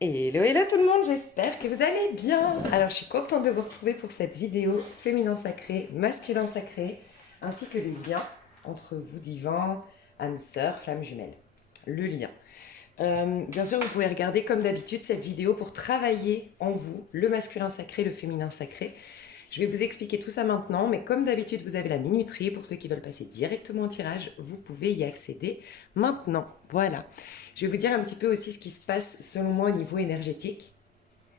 Hello, hello tout le monde, j'espère que vous allez bien. Alors je suis contente de vous retrouver pour cette vidéo féminin sacré, masculin sacré, ainsi que les liens entre vous divins, âmes sœurs, flammes jumelles. Le lien. Bien sûr, vous pouvez regarder comme d'habitude cette vidéo pour travailler en vous le masculin sacré, le féminin sacré. Je vais vous expliquer tout ça maintenant, mais comme d'habitude, vous avez la minuterie. Pour ceux qui veulent passer directement au tirage, vous pouvez y accéder maintenant. Voilà. Je vais vous dire un petit peu aussi ce qui se passe selon moi au niveau énergétique.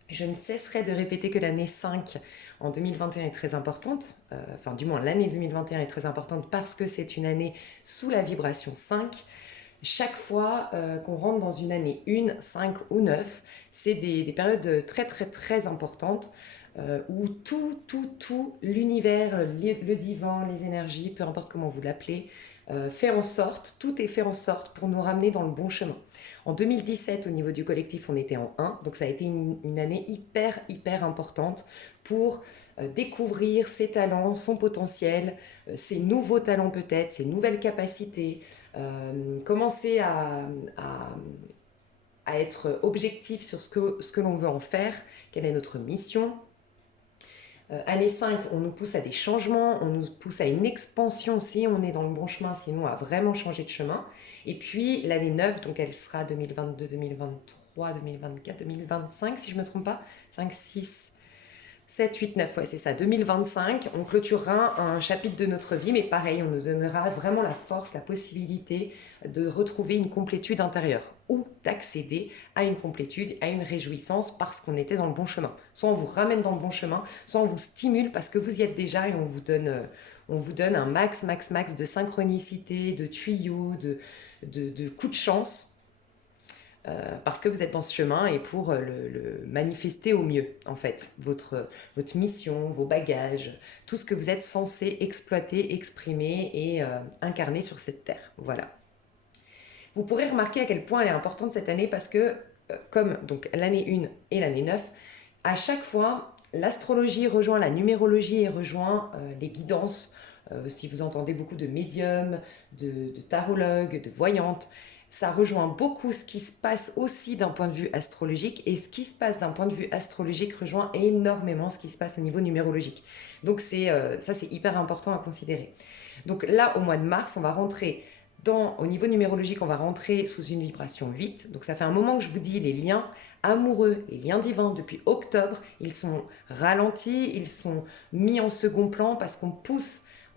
Je ne cesserai de répéter que l'année 5 en 2021 est très importante, enfin du moins l'année 2021 est très importante parce que c'est une année sous la vibration 5. Chaque fois qu'on rentre dans une année 1, 5 ou 9, c'est des périodes très très très importantes où tout l'univers, le divin, les énergies, peu importe comment vous l'appelez, fait en sorte, tout est fait en sorte pour nous ramener dans le bon chemin. En 2017, au niveau du collectif, on était en 1, donc ça a été une année hyper importante pour découvrir ses talents, son potentiel, ses nouveaux talents peut-être, ses nouvelles capacités, commencer à être objectif sur ce que l'on veut en faire, quelle est notre mission. Année 5, on nous pousse à des changements, on nous pousse à une expansion si on est dans le bon chemin, sinon à vraiment changer de chemin. Et puis l'année 9, donc elle sera 2022, 2023, 2024, 2025 si je ne me trompe pas, 5, 6, 7, 8, 9, ouais, c'est ça, 2025, on clôturera un chapitre de notre vie, mais pareil, on nous donnera vraiment la force, la possibilité de retrouver une complétude intérieure ou d'accéder à une complétude, à une réjouissance parce qu'on était dans le bon chemin. Soit on vous ramène dans le bon chemin, soit on vous stimule parce que vous y êtes déjà et on vous donne un max de synchronicité, de tuyaux, de coups de chance parce que vous êtes dans ce chemin et pour le manifester au mieux, en fait, votre mission, vos bagages, tout ce que vous êtes censé exploiter, exprimer et incarner sur cette terre. Voilà. Vous pourrez remarquer à quel point elle est importante cette année parce que, comme donc l'année 1 et l'année 9, à chaque fois, l'astrologie rejoint la numérologie et rejoint les guidances. Si vous entendez beaucoup de médiums, de tarologues, de voyantes, ça rejoint beaucoup ce qui se passe aussi d'un point de vue astrologique et ce qui se passe d'un point de vue astrologique rejoint énormément ce qui se passe au niveau numérologique. Donc ça c'est hyper important à considérer. Donc là au mois de mars on va rentrer au niveau numérologique on va rentrer sous une vibration 8. Donc ça fait un moment que je vous dis les liens amoureux, les liens divins depuis octobre, ils sont ralentis, ils sont mis en second plan parce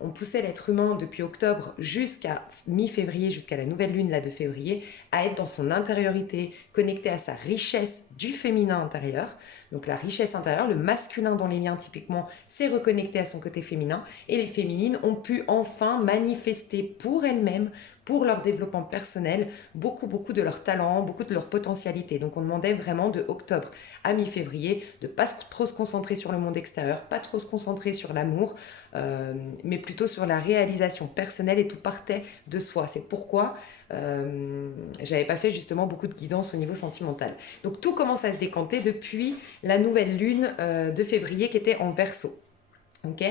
on poussait l'être humain depuis octobre jusqu'à mi-février, jusqu'à la nouvelle lune là, de février, à être dans son intériorité, connecté à sa richesse du féminin intérieur. Donc la richesse intérieure, le masculin dans les liens typiquement, s'est reconnecté à son côté féminin et les féminines ont pu enfin manifester pour elles-mêmes, pour leur développement personnel, beaucoup de leur talent, beaucoup de leur potentialité. Donc on demandait vraiment de octobre à mi-février de pas trop se concentrer sur le monde extérieur, pas trop se concentrer sur l'amour, mais plutôt sur la réalisation personnelle et tout partait de soi. C'est pourquoi j'avais pas fait justement beaucoup de guidance au niveau sentimental. Donc tout commence à se décanter depuis la nouvelle lune de février qui était en Verseau. Ok.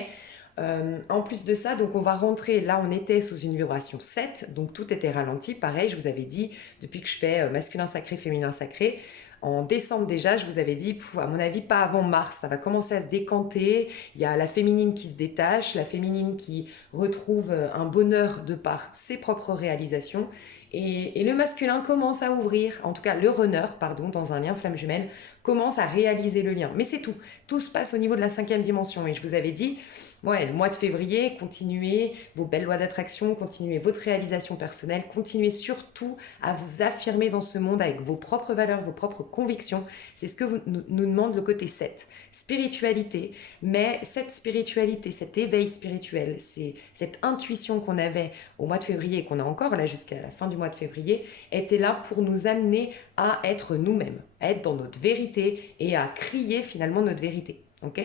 En plus de ça, donc on va rentrer, là on était sous une vibration 7, donc tout était ralenti. Pareil, je vous avais dit, depuis que je fais masculin sacré, féminin sacré, en décembre déjà, je vous avais dit, à mon avis, pas avant mars, ça va commencer à se décanter. Il y a la féminine qui se détache, la féminine qui retrouve un bonheur de par ses propres réalisations. Et le masculin commence à ouvrir, en tout cas le runner, pardon, dans un lien flamme jumelle, commence à réaliser le lien. Mais c'est tout. Tout se passe au niveau de la 5e dimension. Et je vous avais dit, ouais, le mois de février, continuez vos belles lois d'attraction, continuez votre réalisation personnelle, continuez surtout à vous affirmer dans ce monde avec vos propres valeurs, vos propres convictions. C'est ce que nous demande le côté 7. Spiritualité, mais cette spiritualité, cet éveil spirituel, c'est cette intuition qu'on avait au mois de février et qu'on a encore là jusqu'à la fin du mois de février, était là pour nous amener à être nous-mêmes, à être dans notre vérité et à crier finalement notre vérité. Ok ?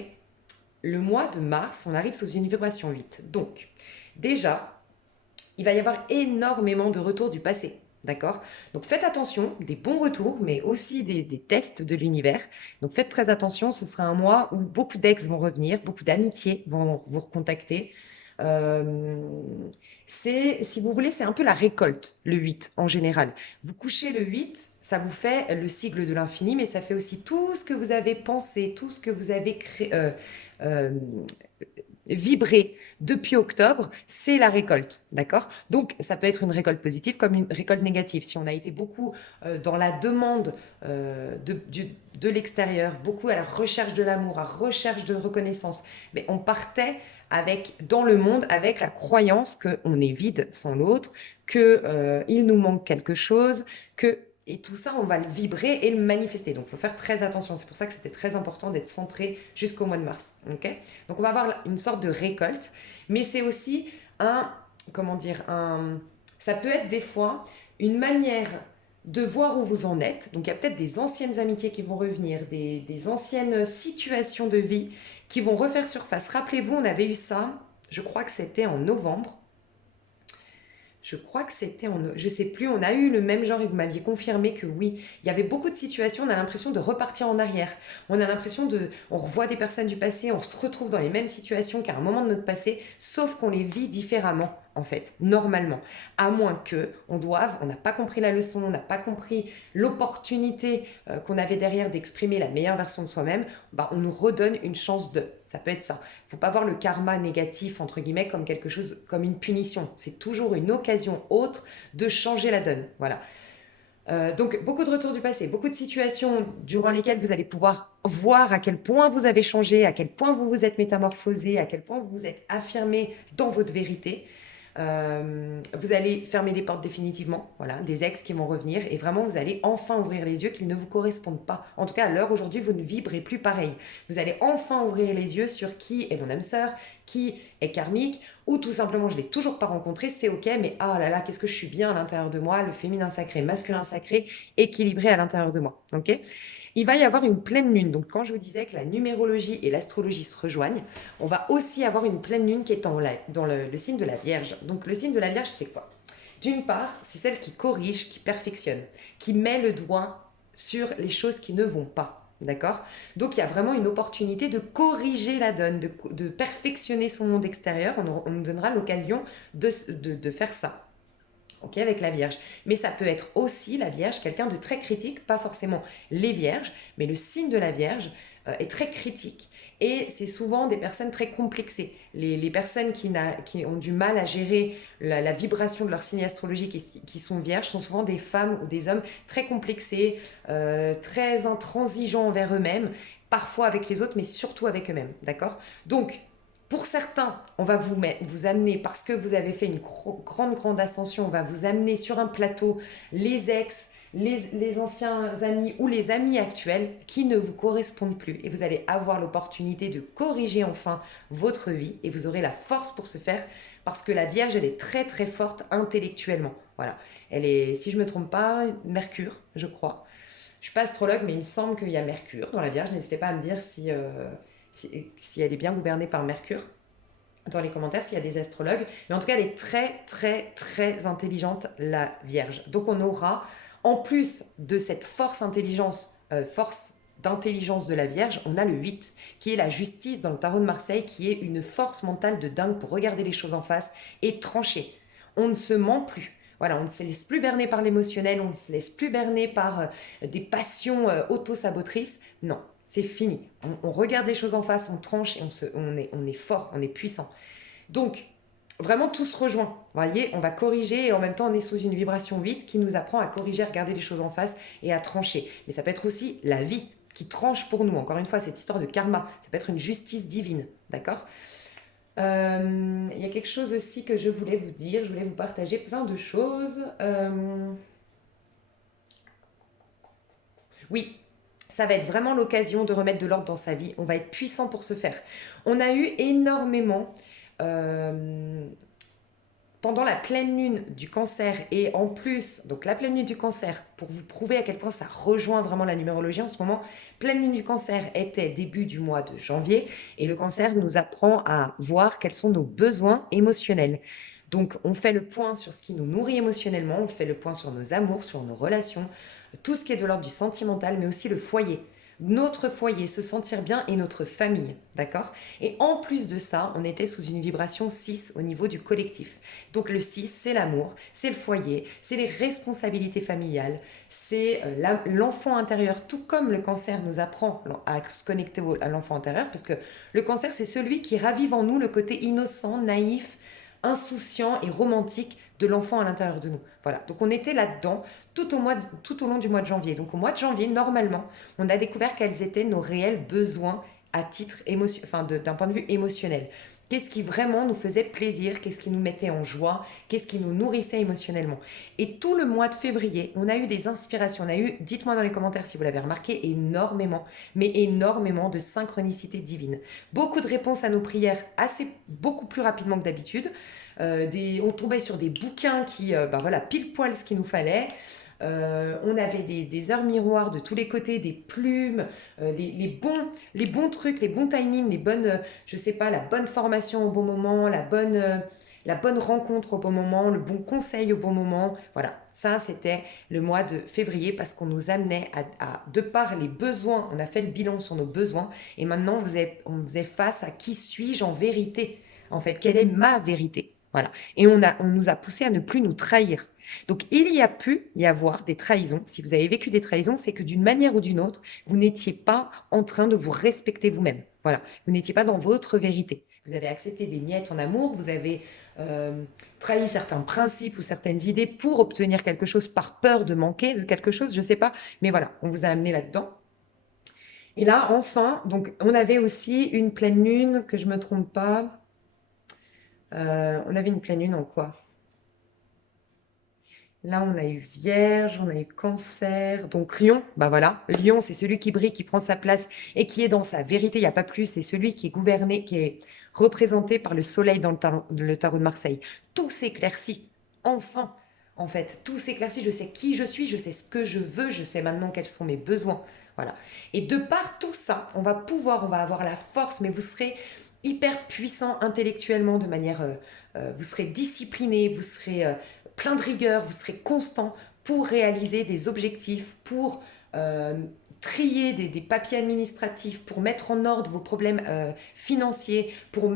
Le mois de mars, on arrive sous une vibration 8. Donc, déjà, il va y avoir énormément de retours du passé. D'accord? Donc faites attention, des bons retours, mais aussi des tests de l'univers. Donc faites très attention, ce sera un mois où beaucoup d'ex vont revenir, beaucoup d'amitiés vont vous recontacter. Euh, si vous voulez, c'est un peu la récolte, le 8 en général. Vous couchez le 8, ça vous fait le sigle de l'infini, mais ça fait aussi tout ce que vous avez pensé, tout ce que vous avez créé, euh, vibré depuis octobre, c'est la récolte, d'accord? Donc, ça peut être une récolte positive comme une récolte négative. Si on a été beaucoup dans la demande de l'extérieur, beaucoup à la recherche de l'amour, à la recherche de reconnaissance, mais on partait dans le monde avec la croyance qu'on est vide sans l'autre, qu'il nous manque quelque chose, et tout ça, on va le vibrer et le manifester. Donc, il faut faire très attention. C'est pour ça que c'était très important d'être centré jusqu'au mois de mars. Okay, donc, on va avoir une sorte de récolte, mais c'est aussi comment dire, ça peut être des fois une manière de voir où vous en êtes. Donc, il y a peut-être des anciennes amitiés qui vont revenir, des anciennes situations de vie qui vont refaire surface. Rappelez-vous, on avait eu ça, je crois que c'était en novembre. Je sais plus, on a eu le même genre et vous m'aviez confirmé que oui, il y avait beaucoup de situations, on a l'impression de repartir en arrière. On a l'impression on revoit des personnes du passé, on se retrouve dans les mêmes situations qu'à un moment de notre passé, sauf qu'on les vit différemment, en fait, normalement. À moins que on n'a pas compris la leçon, on n'a pas compris l'opportunité qu'on avait derrière d'exprimer la meilleure version de soi-même, bah, on nous redonne une chance de. Ça peut être ça. Il ne faut pas voir le karma négatif, entre guillemets, comme quelque chose, comme une punition. C'est toujours une occasion autre de changer la donne. Voilà. Donc, beaucoup de retours du passé, beaucoup de situations durant lesquelles vous allez pouvoir voir à quel point vous avez changé, à quel point vous vous êtes métamorphosé, à quel point vous vous êtes affirmé dans votre vérité. Vous allez fermer les portes définitivement, voilà, des ex qui vont revenir et vraiment vous allez enfin ouvrir les yeux qu'ils ne vous correspondent pas. En tout cas, à l'heure aujourd'hui, vous ne vibrez plus pareil. Vous allez enfin ouvrir les yeux sur qui est mon âme sœur, qui est karmique, ou tout simplement je l'ai toujours pas rencontré, c'est ok, mais ah là là, qu'est-ce que je suis bien à l'intérieur de moi, le féminin sacré, masculin sacré, équilibré à l'intérieur de moi, ok? Il va y avoir une pleine lune, donc quand je vous disais que la numérologie et l'astrologie se rejoignent, on va aussi avoir une pleine lune qui est dans le signe de la Vierge. Donc le signe de la Vierge, c'est quoi? D'une part, c'est celle qui corrige, qui perfectionne, qui met le doigt sur les choses qui ne vont pas. D'accord? Donc il y a vraiment une opportunité de corriger la donne, de perfectionner son monde extérieur. On nous donnera l'occasion de faire ça. Ok, avec la Vierge. Mais ça peut être aussi la Vierge, quelqu'un de très critique, pas forcément les Vierges, mais le signe de la Vierge est très critique. Et c'est souvent des personnes très complexées. Les personnes qui ont du mal à gérer la vibration de leur signe astrologique et qui sont vierges sont souvent des femmes ou des hommes très complexés, très intransigeants envers eux-mêmes, parfois avec les autres, mais surtout avec eux-mêmes. D'accord? Donc, pour certains, on va vous amener, parce que vous avez fait une grande ascension, on va vous amener sur un plateau les ex, les anciens amis ou les amis actuels qui ne vous correspondent plus. Et vous allez avoir l'opportunité de corriger enfin votre vie et vous aurez la force pour ce faire parce que la Vierge, elle est très très forte intellectuellement. Voilà. Elle est, si je ne me trompe pas, Mercure, je crois. Je ne suis pas astrologue, mais il me semble qu'il y a Mercure dans la Vierge. N'hésitez pas à me dire si elle est bien gouvernée par Mercure dans les commentaires s'il y a des astrologues. Mais en tout cas, elle est très, très, très intelligente, la Vierge. Donc, on aura, en plus de cette force d'intelligence de la Vierge, on a le 8, qui est la justice dans le tarot de Marseille, qui est une force mentale de dingue pour regarder les choses en face et trancher. On ne se ment plus. Voilà, on ne se laisse plus berner par l'émotionnel, on ne se laisse plus berner par des passions auto-sabotrices. Non, c'est fini. On regarde les choses en face, on tranche et on est fort, on est puissant. Donc, vraiment tout se rejoint. Vous voyez, on va corriger et en même temps on est sous une vibration 8 qui nous apprend à corriger, à regarder les choses en face et à trancher. Mais ça peut être aussi la vie qui tranche pour nous. Encore une fois, cette histoire de karma, ça peut être une justice divine. D'accord? Il y a quelque chose aussi que je voulais vous dire. Je voulais vous partager plein de choses. Oui, ça va être vraiment l'occasion de remettre de l'ordre dans sa vie. On va être puissant pour ce faire. On a eu énormément, pendant la pleine lune du cancer et en plus, donc la pleine lune du cancer, pour vous prouver à quel point ça rejoint vraiment la numérologie en ce moment, pleine lune du cancer était début du mois de janvier et le cancer nous apprend à voir quels sont nos besoins émotionnels. Donc on fait le point sur ce qui nous nourrit émotionnellement, on fait le point sur nos amours, sur nos relations, tout ce qui est de l'ordre du sentimental, mais aussi le foyer. notre foyer, se sentir bien et notre famille, d'accord? Et en plus de ça, on était sous une vibration 6 au niveau du collectif. Donc le 6, c'est l'amour, c'est le foyer, c'est les responsabilités familiales, c'est l'enfant intérieur, tout comme le cancer nous apprend à se connecter à l'enfant intérieur, parce que le cancer, c'est celui qui ravive en nous le côté innocent, naïf, insouciant et romantique de l'enfant à l'intérieur de nous. Voilà, donc on était là-dedans tout au long du mois de janvier. Donc au mois de janvier, normalement, on a découvert quels étaient nos réels besoins à titre d'un point de vue émotionnel. Qu'est-ce qui vraiment nous faisait plaisir, qu'est-ce qui nous mettait en joie, qu'est-ce qui nous nourrissait émotionnellement. Et tout le mois de février, on a eu des inspirations, on a eu, dites-moi dans les commentaires si vous l'avez remarqué, énormément, mais énormément de synchronicité divine. Beaucoup de réponses à nos prières, beaucoup plus rapidement que d'habitude. On tombait sur des bouquins qui, voilà, pile poil ce qu'il nous fallait. On avait des heures miroirs de tous les côtés, des plumes, les bons trucs, les bons timings, les bonnes, je sais pas, la bonne formation au bon moment, la bonne rencontre au bon moment, le bon conseil au bon moment. Voilà, ça c'était le mois de février parce qu'on nous amenait de par les besoins, on a fait le bilan sur nos besoins et maintenant on faisait face à qui suis-je en vérité. En fait, quelle est ma vérité? Voilà. Et on nous a poussé à ne plus nous trahir. Donc, il y a pu y avoir des trahisons. Si vous avez vécu des trahisons, c'est que d'une manière ou d'une autre, vous n'étiez pas en train de vous respecter vous-même. Voilà. Vous n'étiez pas dans votre vérité. Vous avez accepté des miettes en amour, vous avez trahi certains principes ou certaines idées pour obtenir quelque chose par peur de manquer de quelque chose, je ne sais pas. Mais voilà, on vous a amené là-dedans. Et là, enfin, donc, on avait aussi une pleine lune, que je ne me trompe pas. On avait une pleine lune en quoi? Là, on a eu Vierge, on a eu Cancer, donc Lion, bah voilà, Lion, c'est celui qui brille, qui prend sa place et qui est dans sa vérité, il n'y a pas plus, c'est celui qui est gouverné, qui est représenté par le soleil dans le tarot de Marseille. Tout s'éclaircit, enfin, en fait, tout s'éclaircit, je sais qui je suis, je sais ce que je veux, je sais maintenant quels sont mes besoins, voilà. Et de par tout ça, on va avoir la force, mais vous serez hyper puissant intellectuellement de manière, vous serez discipliné, vous serez plein de rigueur, vous serez constant pour réaliser des objectifs, pour trier des papiers administratifs, pour mettre en ordre vos problèmes financiers, pour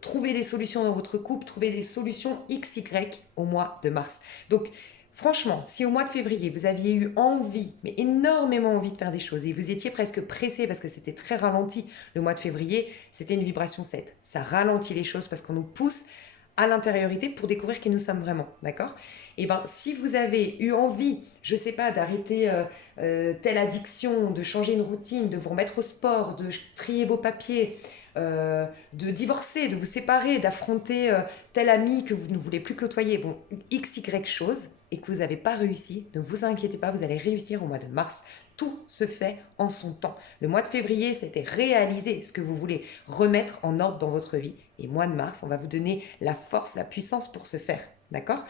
trouver des solutions dans votre couple, trouver des solutions XY au mois de mars. Donc, franchement, si au mois de février, vous aviez eu envie, mais énormément envie de faire des choses, et vous étiez presque pressé parce que c'était très ralenti, le mois de février, c'était une vibration 7. Ça ralentit les choses parce qu'on nous pousse à l'intériorité pour découvrir qui nous sommes vraiment, d'accord? Et bien, si vous avez eu envie, je sais pas, d'arrêter telle addiction, de changer une routine, de vous remettre au sport, de trier vos papiers, de divorcer, de vous séparer, d'affronter tel ami que vous ne voulez plus côtoyer, bon, x, y chose, et que vous n'avez pas réussi, ne vous inquiétez pas, vous allez réussir au mois de mars. Tout se fait en son temps. Le mois de février, c'était réaliser ce que vous voulez remettre en ordre dans votre vie. Et mois de mars, on va vous donner la force, la puissance pour ce faire. D'accord?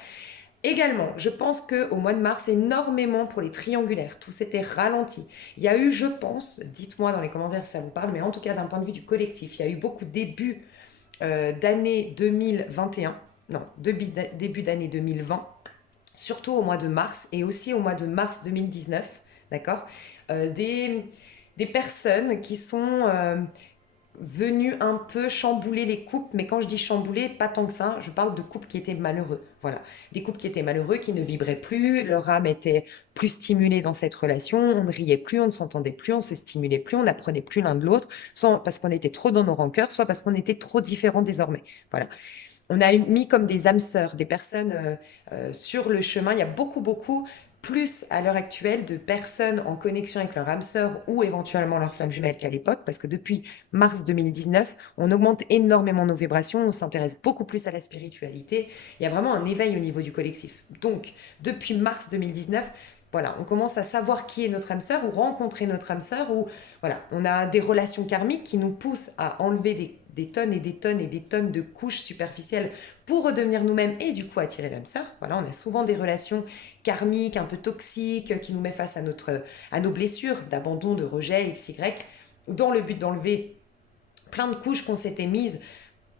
Également, je pense qu'au mois de mars, énormément pour les triangulaires, tout s'était ralenti. Il y a eu, je pense, dites-moi dans les commentaires si ça vous parle, mais en tout cas d'un point de vue du collectif, il y a eu beaucoup de débuts d'année 2021, non, début d'année 2020, surtout au mois de mars et aussi au mois de mars 2019, d'accord, des personnes qui sont venues un peu chambouler les couples, mais quand je dis chambouler, pas tant que ça, je parle de couples qui étaient malheureux, voilà, des couples qui étaient malheureux, qui ne vibraient plus, leur âme était plus stimulée dans cette relation, on ne riait plus, on ne s'entendait plus, on se stimulait plus, on n'apprenait plus l'un de l'autre, soit parce qu'on était trop dans nos rancœurs, soit parce qu'on était trop différents désormais, voilà. On a mis comme des âmes sœurs, des personnes sur le chemin. Il y a beaucoup plus à l'heure actuelle de personnes en connexion avec leur âme sœur ou éventuellement leur flamme jumelle qu'à l'époque, parce que depuis mars 2019, on augmente énormément nos vibrations, on s'intéresse beaucoup plus à la spiritualité. Il y a vraiment un éveil au niveau du collectif. Donc, depuis mars 2019, voilà, on commence à savoir qui est notre âme sœur ou rencontrer notre âme sœur, ou voilà, on a des relations karmiques qui nous poussent à enlever des tonnes et des tonnes et des tonnes de couches superficielles pour redevenir nous-mêmes et du coup attirer l'âme sœur. Voilà, on a souvent des relations karmiques un peu toxiques qui nous mettent face à nos blessures d'abandon, de rejet, XY, dans le but d'enlever plein de couches qu'on s'était mises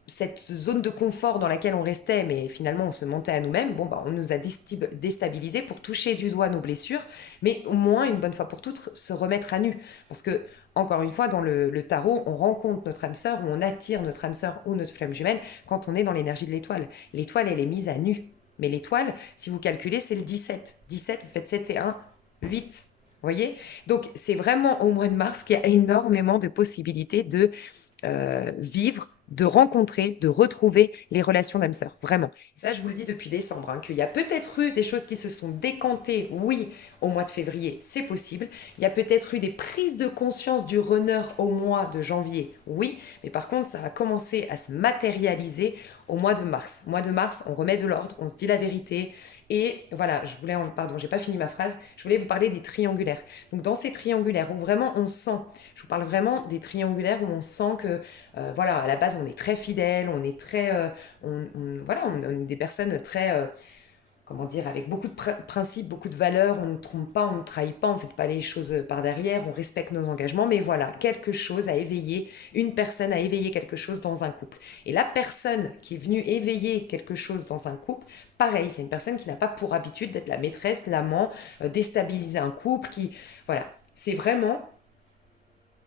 cette zone de confort dans laquelle on restait, mais finalement on se mentait à nous-mêmes, bon, bah, on nous a déstabilisés pour toucher du doigt nos blessures, mais au moins, une bonne fois pour toutes, se remettre à nu. Parce que, encore une fois, dans le tarot, on rencontre notre âme sœur ou on attire notre âme sœur ou notre flamme jumelle quand on est dans l'énergie de l'étoile. L'étoile, elle est mise à nu. Mais l'étoile, si vous calculez, c'est le 17. 17, vous faites 7 et 1, 8. Vous voyez? Donc, c'est vraiment au mois de mars qu'il y a énormément de possibilités de vivre, de rencontrer, de retrouver les relations d'âme sœur. Vraiment. Ça, je vous le dis depuis décembre, hein, qu'il y a peut-être eu des choses qui se sont décantées, oui, au mois de février, c'est possible. Il y a peut-être eu des prises de conscience du runner au mois de janvier, oui. Mais par contre, ça va commencer à se matérialiser au mois de mars. Au mois de mars, on remet de l'ordre, on se dit la vérité. Et voilà, pardon, j'ai pas fini ma phrase, je voulais vous parler des triangulaires. Donc dans ces triangulaires où vraiment on sent, je vous parle vraiment des triangulaires où on sent que, voilà, à la base on est très fidèle, on est très, voilà, on est des personnes très, comment dire, avec beaucoup de principes, beaucoup de valeurs, on ne trompe pas, on ne trahit pas, on ne fait pas les choses par derrière, on respecte nos engagements, mais voilà, quelque chose a éveillé, une personne a éveillé quelque chose dans un couple. Et la personne qui est venue éveiller quelque chose dans un couple, pareil, c'est une personne qui n'a pas pour habitude d'être la maîtresse, l'amant, déstabiliser un couple, voilà, c'est vraiment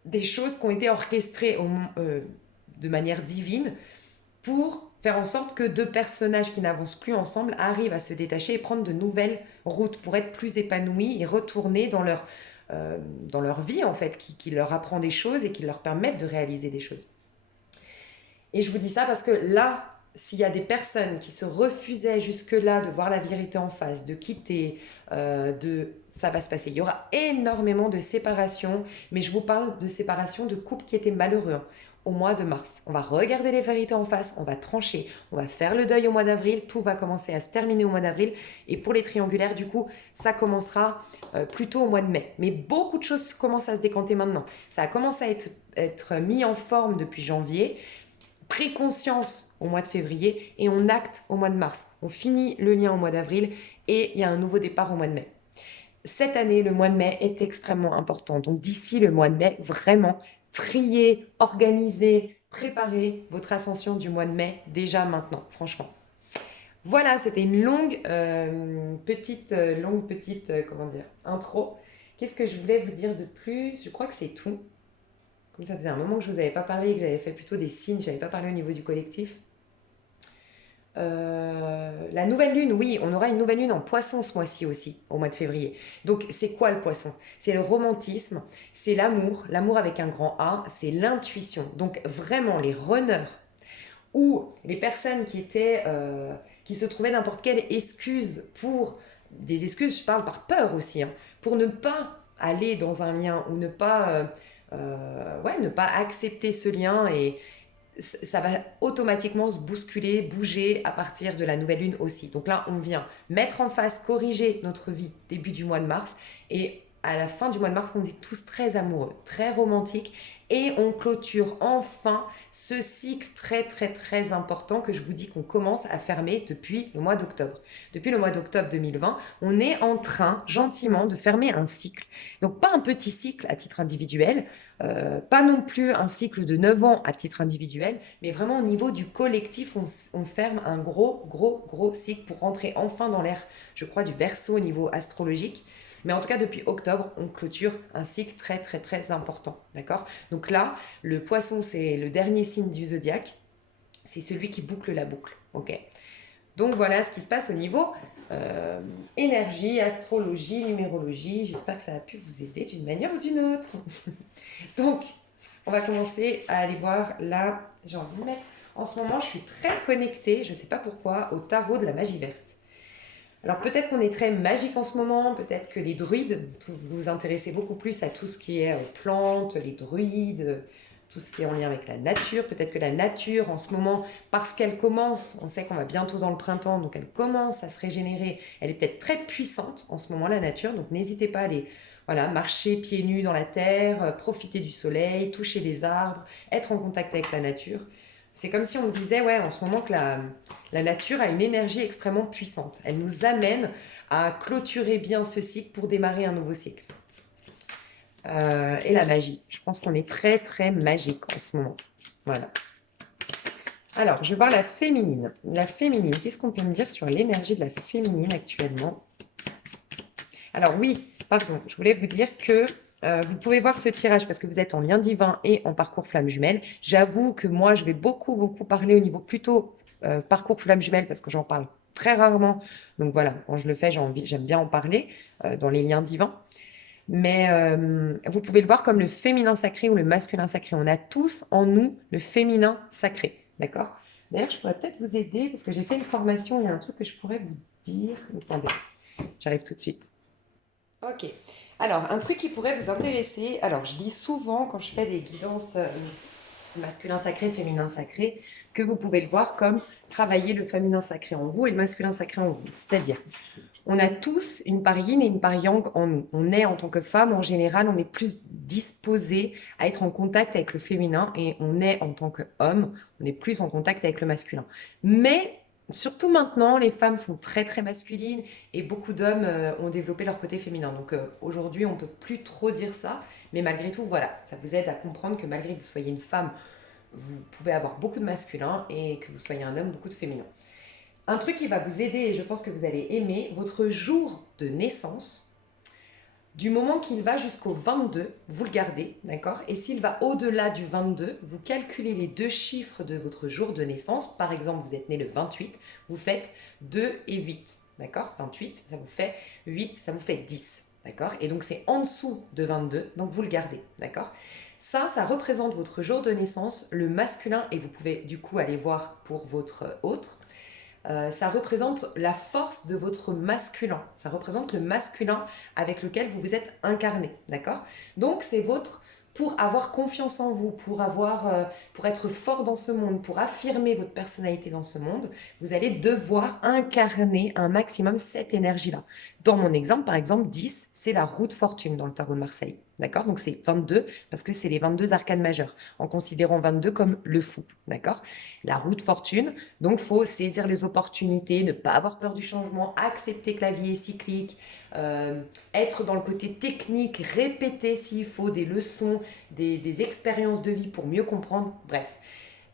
des choses qui ont été orchestrées de manière divine pour faire en sorte que deux personnages qui n'avancent plus ensemble arrivent à se détacher et prendre de nouvelles routes pour être plus épanouis et retourner dans leur vie, en fait, qui leur apprend des choses et qui leur permettent de réaliser des choses. Et je vous dis ça parce que là, s'il y a des personnes qui se refusaient jusque-là de voir la vérité en face, de quitter, ça va se passer. Il y aura énormément de séparations, mais je vous parle de séparations de couples qui étaient malheureux, hein, au mois de mars. On va regarder les vérités en face, on va trancher, on va faire le deuil au mois d'avril, tout va commencer à se terminer au mois d'avril. Et pour les triangulaires, du coup, ça commencera plutôt au mois de mai. Mais beaucoup de choses commencent à se décanter maintenant. Ça a commencé à être mis en forme depuis janvier, préconscience au mois de février et on acte au mois de mars. On finit le lien au mois d'avril et il y a un nouveau départ au mois de mai. Cette année, le mois de mai est extrêmement important. Donc d'ici le mois de mai, vraiment, trier, organiser, préparer votre ascension du mois de mai déjà maintenant, franchement. Voilà, c'était une longue petite comment dire, intro. Qu'est-ce que je voulais vous dire de plus? Je crois que c'est tout. Comme ça faisait un moment que je ne vous avais pas parlé et que j'avais fait plutôt des signes, je n'avais pas parlé au niveau du collectif. La nouvelle lune, oui, on aura une nouvelle lune en poisson ce mois-ci aussi, au mois de février. Donc c'est quoi le poisson? C'est le romantisme, c'est l'amour avec un grand A, c'est l'intuition. Donc vraiment les runners ou les personnes qui se trouvaient n'importe quelle excuse des excuses, je parle par peur aussi, hein, pour ne pas aller dans un lien ou ne pas accepter ce lien et ça va automatiquement se bousculer, bouger à partir de la nouvelle lune aussi. Donc là, on vient mettre en face, corriger notre vie début du mois de mars et à la fin du mois de mars, on est tous très amoureux, très romantiques et on clôture enfin ce cycle très très très important que je vous dis qu'on commence à fermer depuis le mois d'octobre. Depuis le mois d'octobre 2020, on est en train gentiment de fermer un cycle. Donc pas un petit cycle à titre individuel, pas non plus un cycle de 9 ans à titre individuel, mais vraiment au niveau du collectif, on ferme un gros cycle pour rentrer enfin dans l'ère, je crois, du Verseau au niveau astrologique. Mais en tout cas, depuis octobre, on clôture un cycle très très très important, d'accord? Donc là, le poisson, c'est le dernier signe du zodiaque, c'est celui qui boucle la boucle, ok? Donc voilà ce qui se passe au niveau énergie, astrologie, numérologie. J'espère que ça a pu vous aider d'une manière ou d'une autre. Donc, on va commencer à aller voir là. J'ai envie de mettre. En ce moment, je suis très connectée, je ne sais pas pourquoi, au tarot de la magie verte. Alors peut-être qu'on est très magique en ce moment, peut-être que les druides, vous vous intéressez beaucoup plus à tout ce qui est plantes, les druides, tout ce qui est en lien avec la nature. Peut-être que la nature en ce moment, parce qu'elle commence, on sait qu'on va bientôt dans le printemps, donc elle commence à se régénérer, elle est peut-être très puissante en ce moment la nature, donc n'hésitez pas à aller marcher pieds nus dans la terre, profiter du soleil, toucher des arbres, être en contact avec la nature. C'est comme si on disait, ouais, en ce moment que la nature a une énergie extrêmement puissante. Elle nous amène à clôturer bien ce cycle pour démarrer un nouveau cycle. Et la magie. Je pense qu'on est très, très magique en ce moment. Voilà. Alors, je vais voir la féminine. La féminine, qu'est-ce qu'on peut me dire sur l'énergie de la féminine actuellement? Alors oui, pardon, je voulais vous dire que vous pouvez voir ce tirage parce que vous êtes en lien divin et en parcours flamme jumelle. J'avoue que moi, je vais beaucoup, beaucoup parler au niveau plutôt parcours flamme jumelle parce que j'en parle très rarement. Donc voilà, quand je le fais, j'aime bien en parler dans les liens divins. Mais vous pouvez le voir comme le féminin sacré ou le masculin sacré. On a tous en nous le féminin sacré, d'accord? D'ailleurs, je pourrais peut-être vous aider parce que j'ai fait une formation, il y a un truc que je pourrais vous dire. Attendez, j'arrive tout de suite. Ok. Alors, un truc qui pourrait vous intéresser. Alors, je dis souvent quand je fais des guidances masculin sacré, féminin sacré, que vous pouvez le voir comme travailler le féminin sacré en vous et le masculin sacré en vous. C'est-à-dire, on a tous une part yin et une part yang en nous. On est en tant que femme, en général, on est plus disposé à être en contact avec le féminin et on est en tant qu'homme, on est plus en contact avec le masculin. Mais surtout maintenant, les femmes sont très très masculines et beaucoup d'hommes ont développé leur côté féminin. Donc aujourd'hui, on ne peut plus trop dire ça, mais malgré tout, voilà, ça vous aide à comprendre que malgré que vous soyez une femme, vous pouvez avoir beaucoup de masculin et que vous soyez un homme, beaucoup de féminin. Un truc qui va vous aider, et je pense que vous allez aimer, votre jour de naissance, du moment qu'il va jusqu'au 22, vous le gardez, d'accord? Et s'il va au-delà du 22, vous calculez les deux chiffres de votre jour de naissance. Par exemple, vous êtes né le 28, vous faites 2 et 8, d'accord? 28, ça vous fait 8, ça vous fait 10, d'accord? Et donc c'est en dessous de 22, donc vous le gardez, d'accord? Ça représente votre jour de naissance, le masculin, et vous pouvez du coup aller voir pour votre autre. Ça représente la force de votre masculin. Ça représente le masculin avec lequel vous vous êtes incarné, d'accord? Donc c'est votre pour avoir confiance en vous, pour être fort dans ce monde, pour affirmer votre personnalité dans ce monde, vous allez devoir incarner un maximum cette énergie-là. Dans mon exemple, par exemple, 10, c'est la roue de fortune dans le tarot de Marseille. D'accord? Donc c'est 22 parce que c'est les 22 arcanes majeures, en considérant 22 comme le fou. D'accord? La roue de fortune, donc il faut saisir les opportunités, ne pas avoir peur du changement, accepter que la vie est cyclique, être dans le côté technique, répéter s'il faut des leçons, des expériences de vie pour mieux comprendre, bref.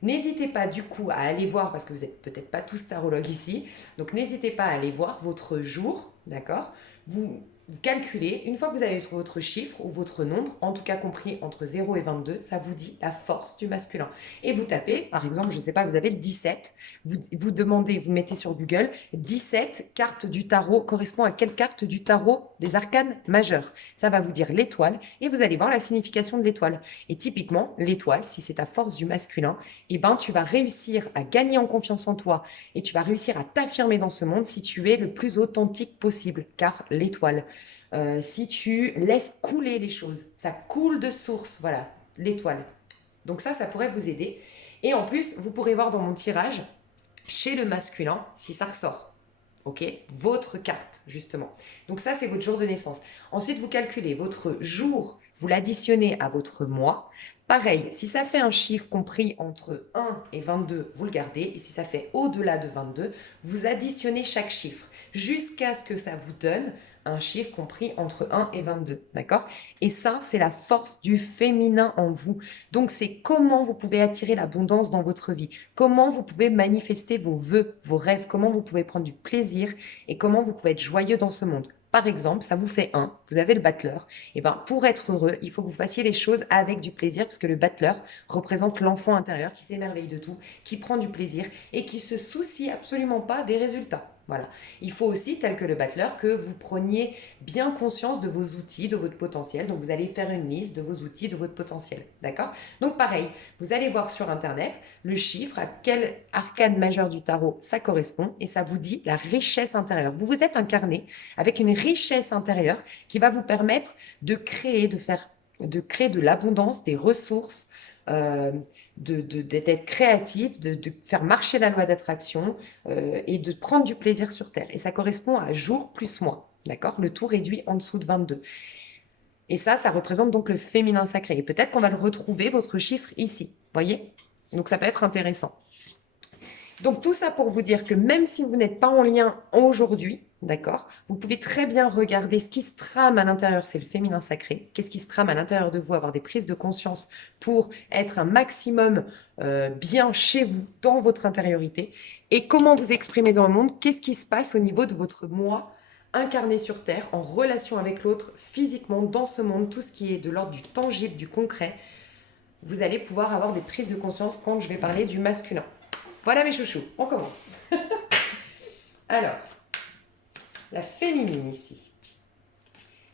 N'hésitez pas du coup à aller voir, parce que vous n'êtes peut-être pas tous tarologues ici, donc n'hésitez pas à aller voir votre jour, d'accord? Vous calculez, une fois que vous avez votre chiffre ou votre nombre, en tout cas compris entre 0 et 22, ça vous dit la force du masculin. Et vous tapez, par exemple, je ne sais pas, vous avez le 17, vous demandez, vous mettez sur Google, 17 cartes du tarot correspond à quelle carte du tarot des arcanes majeures? Ça va vous dire l'étoile et vous allez voir la signification de l'étoile. Et typiquement, l'étoile, si c'est ta force du masculin, eh ben, tu vas réussir à gagner en confiance en toi et tu vas réussir à t'affirmer dans ce monde si tu es le plus authentique possible, car l'étoile, si tu laisses couler les choses, ça coule de source, voilà, l'étoile. Donc ça pourrait vous aider. Et en plus, vous pourrez voir dans mon tirage, chez le masculin, si ça ressort. Ok? Votre carte, justement. Donc ça, c'est votre jour de naissance. Ensuite, vous calculez votre jour, vous l'additionnez à votre mois. Pareil, si ça fait un chiffre compris entre 1 et 22, vous le gardez. Et si ça fait au-delà de 22, vous additionnez chaque chiffre jusqu'à ce que ça vous donne un chiffre compris entre 1 et 22, d'accord? Et ça, c'est la force du féminin en vous. Donc, c'est comment vous pouvez attirer l'abondance dans votre vie, comment vous pouvez manifester vos vœux, vos rêves, comment vous pouvez prendre du plaisir et comment vous pouvez être joyeux dans ce monde. Par exemple, ça vous fait 1, vous avez le battleur. Et ben, pour être heureux, il faut que vous fassiez les choses avec du plaisir, parce que le battleur représente l'enfant intérieur qui s'émerveille de tout, qui prend du plaisir et qui se soucie absolument pas des résultats. Voilà. Il faut aussi, tel que le battleur, que vous preniez bien conscience de vos outils, de votre potentiel. Donc, vous allez faire une liste de vos outils, de votre potentiel. D'accord? Donc, pareil, vous allez voir sur Internet le chiffre, à quel arcane majeur du tarot ça correspond, et ça vous dit la richesse intérieure. Vous vous êtes incarné avec une richesse intérieure qui va vous permettre de créer, de créer de l'abondance, des ressources, d'être créatif, de faire marcher la loi d'attraction et de prendre du plaisir sur Terre. Et ça correspond à jour plus mois, d'accord? Le tout réduit en dessous de 22. Et ça représente donc le féminin sacré. Et peut-être qu'on va le retrouver, votre chiffre, ici, voyez? Donc ça peut être intéressant. Donc tout ça pour vous dire que même si vous n'êtes pas en lien aujourd'hui, d'accord, vous pouvez très bien regarder ce qui se trame à l'intérieur, c'est le féminin sacré. Qu'est-ce qui se trame à l'intérieur de vous, avoir des prises de conscience pour être un maximum bien chez vous, dans votre intériorité, et comment vous exprimer dans le monde, qu'est-ce qui se passe au niveau de votre moi incarné sur Terre, en relation avec l'autre, physiquement, dans ce monde, tout ce qui est de l'ordre du tangible, du concret. Vous allez pouvoir avoir des prises de conscience quand je vais parler du masculin. Voilà mes chouchous, on commence. Alors, la féminine ici.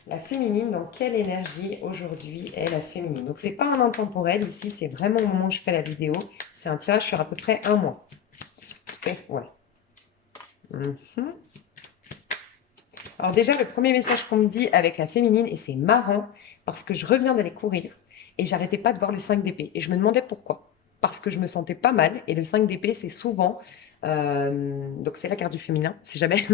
La féminine, dans quelle énergie aujourd'hui est la féminine? Donc, c'est pas un intemporel ici, c'est vraiment au moment où je fais la vidéo. C'est un tirage sur à peu près un mois. Ouais. Alors déjà, le premier message qu'on me dit avec la féminine, et c'est marrant, parce que je reviens d'aller courir, et j'arrêtais pas de voir le 5 d'épée. Et je me demandais pourquoi. Parce que je me sentais pas mal, et le 5 d'épée, c'est souvent... donc c'est la carte du féminin, si jamais.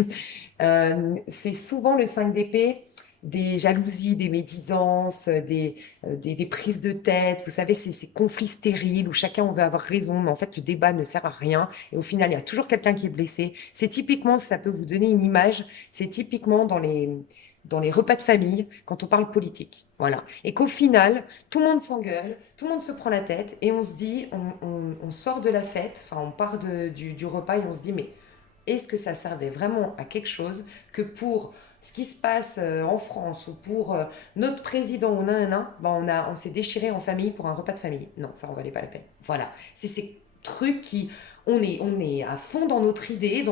C'est souvent le 5 d'épée, des jalousies, des médisances, des prises de tête. Vous savez, ces conflits stériles où chacun veut avoir raison, mais en fait, le débat ne sert à rien. Et au final, il y a toujours quelqu'un qui est blessé. C'est typiquement, ça peut vous donner une image, c'est typiquement dans les repas de famille, quand on parle politique. Voilà. Et qu'au final, tout le monde s'engueule, tout le monde se prend la tête, et on se dit, on sort de la fête, enfin, on part du repas, et on se dit, mais est-ce que ça servait vraiment à quelque chose que pour ce qui se passe en France ou pour notre président ou nanana, ben on s'est déchiré en famille pour un repas de famille. Non, ça en valait pas la peine. Voilà. C'est ces trucs qui... On est à fond dans notre idée,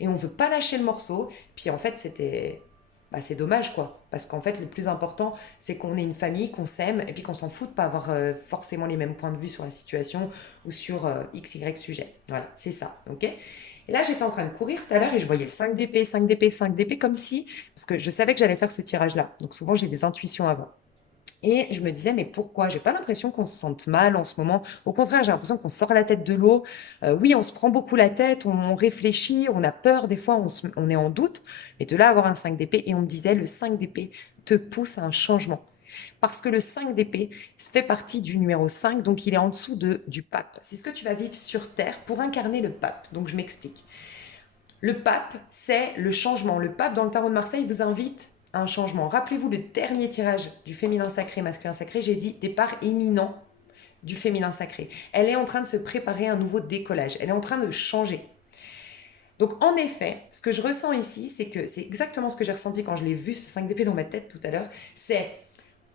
et on veut pas lâcher le morceau. Puis en fait, c'était... Bah, c'est dommage, quoi. Parce qu'en fait, le plus important, c'est qu'on ait une famille, qu'on s'aime, et puis qu'on s'en fout de pas avoir forcément les mêmes points de vue sur la situation ou sur X, Y sujet. Voilà, c'est ça, ok? Et là, j'étais en train de courir tout à l'heure et je voyais le 5 d'épée, 5 d'épée, 5 d'épée, comme si... Parce que je savais que j'allais faire ce tirage-là. Donc souvent, j'ai des intuitions avant. Et je me disais, mais pourquoi? J'ai pas l'impression qu'on se sente mal en ce moment. Au contraire, j'ai l'impression qu'on sort la tête de l'eau. Oui, on se prend beaucoup la tête, on réfléchit, on a peur, des fois on est en doute. Mais de là avoir un 5 d'épée, et on me disait, le 5 d'épée te pousse à un changement. Parce que le 5 d'épée fait partie du numéro 5, donc il est en dessous du pape. C'est ce que tu vas vivre sur Terre pour incarner le pape. Donc je m'explique. Le pape, c'est le changement. Le pape, dans le tarot de Marseille, vous invite à un changement. Rappelez-vous le dernier tirage du féminin sacré, masculin sacré, j'ai dit départ imminent du féminin sacré. Elle est en train de se préparer à un nouveau décollage. Elle est en train de changer. Donc en effet, ce que je ressens ici, c'est que c'est exactement ce que j'ai ressenti quand je l'ai vu, ce 5 d'épée dans ma tête tout à l'heure, c'est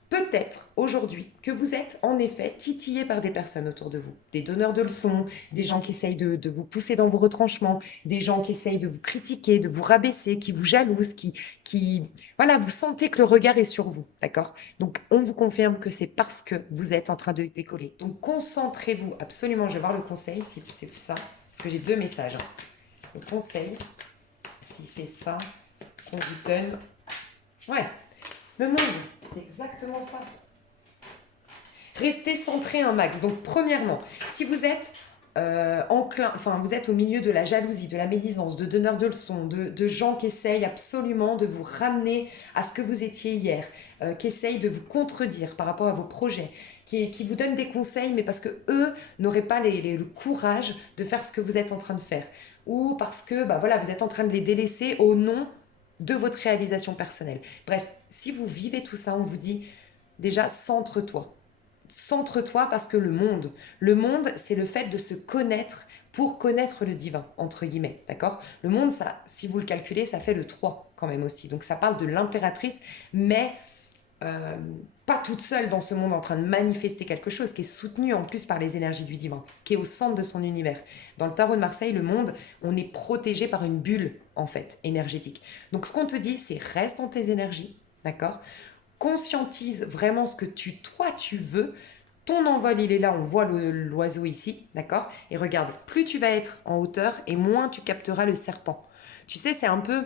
peut-être aujourd'hui que vous êtes en effet titillé par des personnes autour de vous, des donneurs de leçons, des gens qui essayent de vous pousser dans vos retranchements, des gens qui essayent de vous critiquer, de vous rabaisser, qui vous jalousent, voilà, vous sentez que le regard est sur vous, d'accord? Donc on vous confirme que c'est parce que vous êtes en train de décoller. Donc concentrez-vous absolument, je vais voir le conseil si c'est ça, parce que j'ai deux messages. Le conseil, si c'est ça qu'on vous donne, ouais, le monde, c'est exactement ça. Restez centré un max. Donc, premièrement, si vous êtes vous êtes au milieu de la jalousie, de la médisance, de donneurs de leçons, de gens qui essayent absolument de vous ramener à ce que vous étiez hier, qui essayent de vous contredire par rapport à vos projets, qui vous donnent des conseils, mais parce que eux n'auraient pas le courage de faire ce que vous êtes en train de faire, ou parce que voilà, vous êtes en train de les délaisser au nom de votre réalisation personnelle. Bref, si vous vivez tout ça, on vous dit déjà centre-toi. Centre-toi parce que le monde, c'est le fait de se connaître pour connaître le divin, entre guillemets, d'accord? Le monde, ça, si vous le calculez, ça fait le 3 quand même aussi. Donc ça parle de l'impératrice, mais pas toute seule dans ce monde en train de manifester quelque chose, qui est soutenu en plus par les énergies du divin, qui est au centre de son univers. Dans le tarot de Marseille, le monde, on est protégé par une bulle, en fait, énergétique. Donc ce qu'on te dit, c'est reste dans tes énergies, d'accord? Conscientise vraiment ce que toi tu veux. Ton envol, il est là, on voit l'oiseau ici, d'accord? Et regarde, plus tu vas être en hauteur et moins tu capteras le serpent. Tu sais, c'est un peu...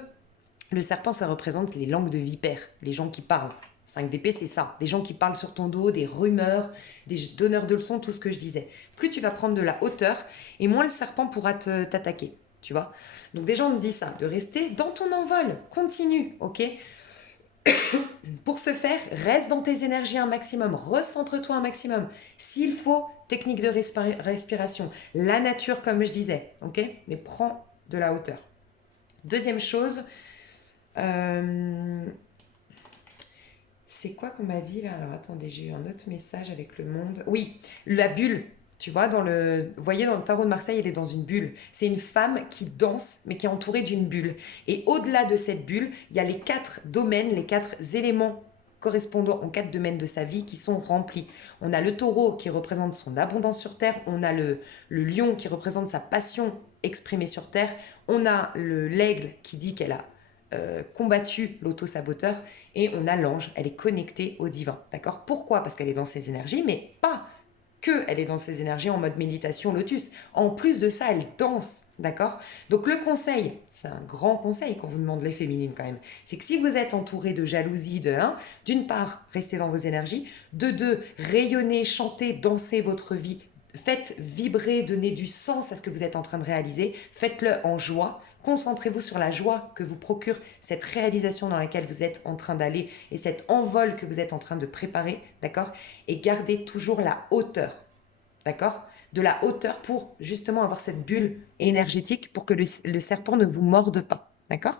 Le serpent, ça représente les langues de vipère, les gens qui parlent. 5 d'épée, c'est ça. Des gens qui parlent sur ton dos, des rumeurs, des donneurs de leçons, tout ce que je disais. Plus tu vas prendre de la hauteur et moins le serpent pourra t'attaquer, tu vois? Donc des gens me disent ça, de rester dans ton envol, continue, ok? Pour ce faire, reste dans tes énergies un maximum, recentre-toi un maximum. S'il faut, technique de respiration, la nature comme je disais, ok? Mais prends de la hauteur. Deuxième chose, c'est quoi qu'on m'a dit là? Alors attendez, j'ai eu un autre message avec le monde. Oui, la bulle. Tu vois, vous voyez, dans le tarot de Marseille, elle est dans une bulle. C'est une femme qui danse, mais qui est entourée d'une bulle. Et au-delà de cette bulle, il y a les 4 domaines, les 4 éléments correspondant aux 4 domaines de sa vie qui sont remplis. On a le taureau qui représente son abondance sur Terre. On a le lion qui représente sa passion exprimée sur Terre. On a l'aigle qui dit qu'elle a combattu l'auto-saboteur. Et on a l'ange, elle est connectée au divin. D'accord? Pourquoi? Parce qu'elle est dans ses énergies, mais pas que elle est dans ses énergies en mode méditation lotus. En plus de ça, elle danse, d'accord? Donc le conseil, c'est un grand conseil qu'on vous demande les féminines quand même, c'est que si vous êtes entouré de jalousie, d'une part, restez dans vos énergies, de deux, rayonnez, chantez, dansez votre vie, faites vibrer, donnez du sens à ce que vous êtes en train de réaliser, faites-le en joie. Concentrez-vous sur la joie que vous procure cette réalisation dans laquelle vous êtes en train d'aller et cet envol que vous êtes en train de préparer, d'accord? Et gardez toujours la hauteur, d'accord? De la hauteur pour justement avoir cette bulle énergétique pour que le serpent ne vous morde pas, d'accord?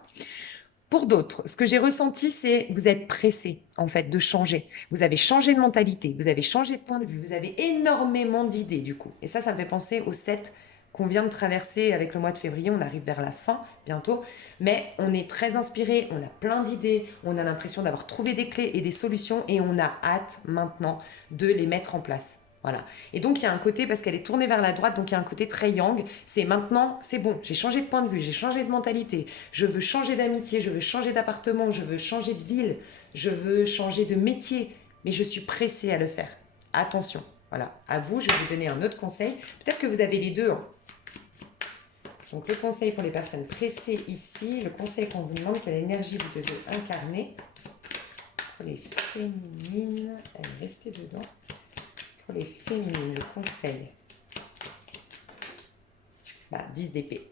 Pour d'autres, ce que j'ai ressenti, c'est vous êtes pressé en fait de changer. Vous avez changé de mentalité, vous avez changé de point de vue, vous avez énormément d'idées du coup. Et ça me fait penser au 7 qu'on vient de traverser avec le mois de février. On arrive vers la fin bientôt, mais on est très inspiré, on a plein d'idées, on a l'impression d'avoir trouvé des clés et des solutions et on a hâte maintenant de les mettre en place. Voilà. Et donc, il y a un côté, parce qu'elle est tournée vers la droite, donc il y a un côté très yang. C'est maintenant, c'est bon, j'ai changé de point de vue, j'ai changé de mentalité. Je veux changer d'amitié, je veux changer d'appartement, je veux changer de ville, je veux changer de métier. Mais je suis pressée à le faire. Attention. Voilà. À vous, je vais vous donner un autre conseil. Peut-être que vous avez les deux. Hein. Donc, le conseil pour les personnes pressées ici, le conseil qu'on vous demande, que l'énergie vous devez incarner. Pour les féminines, restez dedans. Pour les féminines, le conseil. 10 d'épée.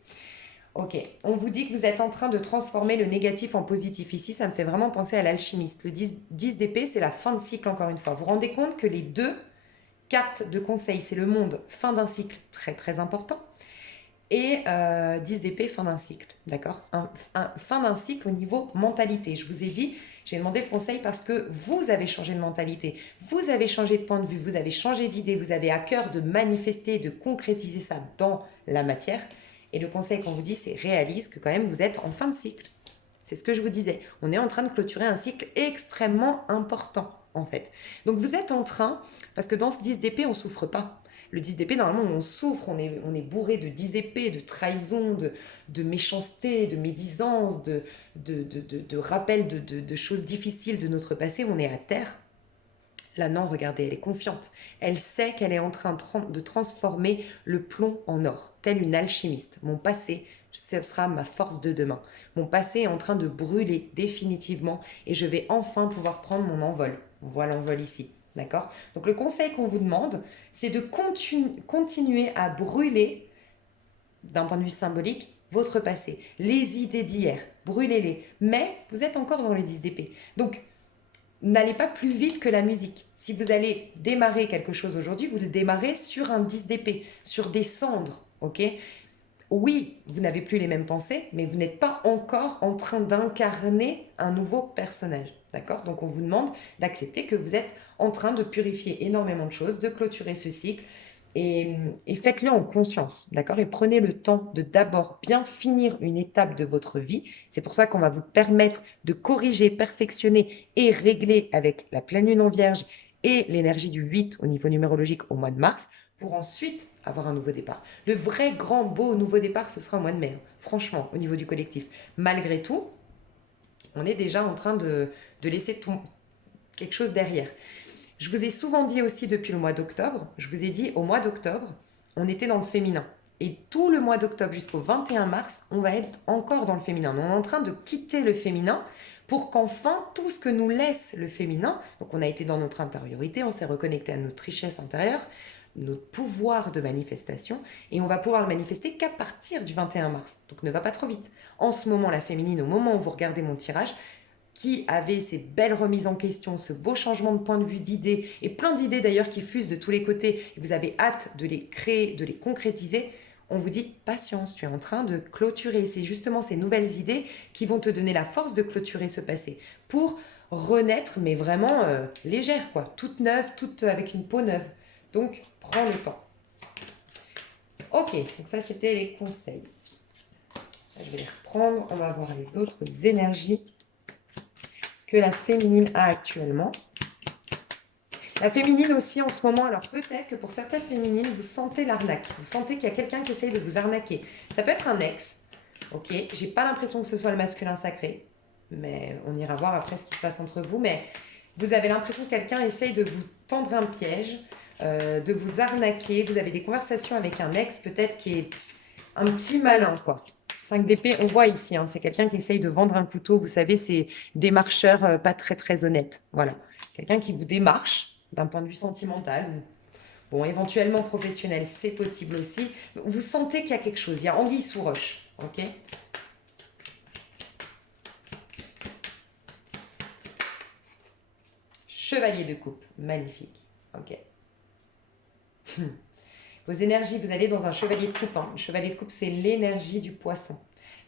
Ok, on vous dit que vous êtes en train de transformer le négatif en positif. Ici, ça me fait vraiment penser à l'alchimiste. Le 10 d'épée, c'est la fin de cycle, encore une fois. Vous vous rendez compte que les deux cartes de conseil, c'est le monde, fin d'un cycle très très important. Et 10 d'épée, fin d'un cycle, d'accord? Fin d'un cycle au niveau mentalité. Je vous ai dit, j'ai demandé le conseil parce que vous avez changé de mentalité, vous avez changé de point de vue, vous avez changé d'idée, vous avez à cœur de manifester, de concrétiser ça dans la matière. Et le conseil qu'on vous dit, c'est réalise que quand même vous êtes en fin de cycle. C'est ce que je vous disais. On est en train de clôturer un cycle extrêmement important, en fait. Donc vous êtes en train, parce que dans ce 10 d'épée, on ne souffre pas. Le 10 d'épée, normalement, on souffre, on est bourré de 10 épées, de trahison, de méchanceté, de médisance, de rappel de choses difficiles de notre passé. On est à terre. Là, non, regardez, elle est confiante. Elle sait qu'elle est en train de transformer le plomb en or, telle une alchimiste. Mon passé, ce sera ma force de demain. Mon passé est en train de brûler définitivement et je vais enfin pouvoir prendre mon envol. On voit l'envol ici. D'accord? Donc le conseil qu'on vous demande, c'est de continuer à brûler, d'un point de vue symbolique, votre passé. Les idées d'hier, brûlez-les. Mais vous êtes encore dans le 10 d'épée. Donc, n'allez pas plus vite que la musique. Si vous allez démarrer quelque chose aujourd'hui, vous le démarrez sur un 10 d'épée, sur des cendres, ok? Oui, vous n'avez plus les mêmes pensées, mais vous n'êtes pas encore en train d'incarner un nouveau personnage. D'accord? Donc on vous demande d'accepter que vous êtes en train de purifier énormément de choses, de clôturer ce cycle et faites-le en conscience. D'accord? Et prenez le temps de d'abord bien finir une étape de votre vie. C'est pour ça qu'on va vous permettre de corriger, perfectionner et régler avec la pleine lune en vierge et l'énergie du 8 au niveau numérologique au mois de mars pour ensuite avoir un nouveau départ. Le vrai grand beau nouveau départ, ce sera au mois de mai. Hein. Franchement, au niveau du collectif. Malgré tout, on est déjà en train de laisser quelque chose derrière. Je vous ai souvent dit aussi depuis le mois d'octobre, je vous ai dit au mois d'octobre, on était dans le féminin. Et tout le mois d'octobre jusqu'au 21 mars, on va être encore dans le féminin. On est en train de quitter le féminin pour qu'enfin tout ce que nous laisse le féminin, donc on a été dans notre intériorité, on s'est reconnecté à notre richesse intérieure, notre pouvoir de manifestation, et on va pouvoir le manifester qu'à partir du 21 mars. Donc ne va pas trop vite. En ce moment, la féminine, au moment où vous regardez mon tirage, qui avez ces belles remises en question, ce beau changement de point de vue, d'idées, et plein d'idées d'ailleurs qui fusent de tous les côtés, et vous avez hâte de les créer, de les concrétiser, on vous dit patience, tu es en train de clôturer. C'est justement ces nouvelles idées qui vont te donner la force de clôturer ce passé pour renaître, mais vraiment légère, quoi, toute neuve, toute avec une peau neuve. Donc, prends le temps. Ok, donc ça c'était les conseils. Je vais les reprendre, on va voir les autres énergies que la féminine a actuellement. La féminine aussi en ce moment, alors peut-être que pour certaines féminines, vous sentez l'arnaque. Vous sentez qu'il y a quelqu'un qui essaye de vous arnaquer. Ça peut être un ex, ok. J'ai pas l'impression que ce soit le masculin sacré, mais on ira voir après ce qui se passe entre vous. Mais vous avez l'impression que quelqu'un essaye de vous tendre un piège, de vous arnaquer. Vous avez des conversations avec un ex peut-être qui est un petit malin, quoi. 5 d'épée, on voit ici, hein, c'est quelqu'un qui essaye de vendre un couteau. Vous savez, c'est des marcheurs pas très très honnêtes. Voilà. Quelqu'un qui vous démarche d'un point de vue sentimental. Bon, éventuellement professionnel, c'est possible aussi. Vous sentez qu'il y a quelque chose. Il y a anguille sous roche. Ok. Chevalier de coupe. Magnifique. Ok. Vos énergies, vous allez dans un chevalier de coupe. Hein. Le chevalier de coupe, c'est l'énergie du poisson.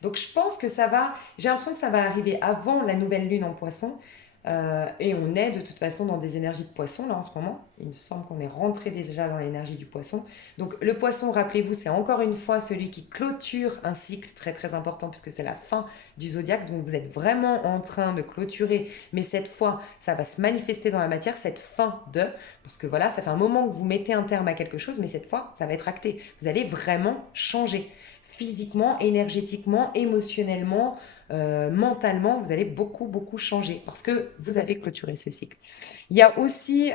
Donc, je pense que ça va... J'ai l'impression que ça va arriver avant la nouvelle lune en poisson. Et on est de toute façon dans des énergies de poisson, là, en ce moment. Il me semble qu'on est rentré déjà dans l'énergie du poisson. Donc, le poisson, rappelez-vous, c'est encore une fois celui qui clôture un cycle très, très important, puisque c'est la fin du zodiaque. Donc, vous êtes vraiment en train de clôturer. Mais cette fois, ça va se manifester dans la matière, cette fin de... Parce que voilà, ça fait un moment que vous mettez un terme à quelque chose, mais cette fois, ça va être acté. Vous allez vraiment changer. Physiquement, énergétiquement, émotionnellement, mentalement, vous allez beaucoup, beaucoup changer parce que vous avez clôturé ce cycle. Il y a aussi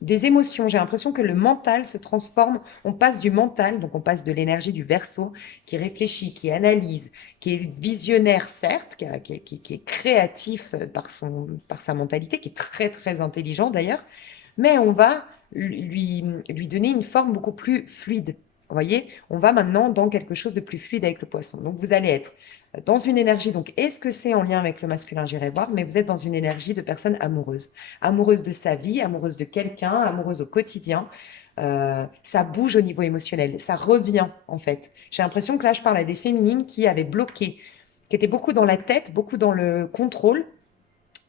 des émotions. J'ai l'impression que le mental se transforme. On passe du mental, donc on passe de l'énergie du Verseau qui réfléchit, qui analyse, qui est visionnaire, certes, qui est créatif par sa mentalité, qui est très, très intelligent d'ailleurs, mais on va lui donner une forme beaucoup plus fluide. Vous voyez, on va maintenant dans quelque chose de plus fluide avec le poisson. Donc, vous allez être dans une énergie. Donc, est-ce que c'est en lien avec le masculin? J'irai voir, mais vous êtes dans une énergie de personne amoureuse. Amoureuse de sa vie, amoureuse de quelqu'un, amoureuse au quotidien. Ça bouge au niveau émotionnel. Ça revient, en fait. J'ai l'impression que là, je parle à des féminines qui avaient bloqué, qui étaient beaucoup dans la tête, beaucoup dans le contrôle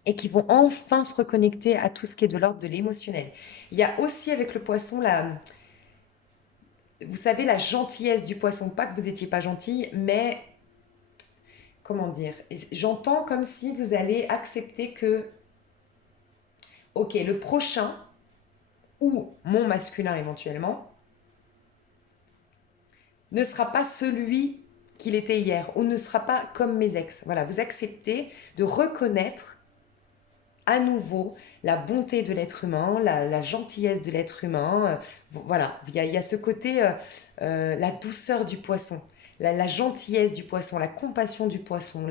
et qui vont enfin se reconnecter à tout ce qui est de l'ordre de l'émotionnel. Il y a aussi avec le poisson vous savez, la gentillesse du poisson. Pas que vous n'étiez pas gentille, mais comment dire? J'entends comme si vous allez accepter que, ok, le prochain, ou mon masculin éventuellement, ne sera pas celui qu'il était hier, ou ne sera pas comme mes ex. Voilà, vous acceptez de reconnaître à nouveau la bonté de l'être humain, la gentillesse de l'être humain. Voilà, il y a ce côté, la douceur du poisson, la gentillesse du poisson, la compassion du poisson,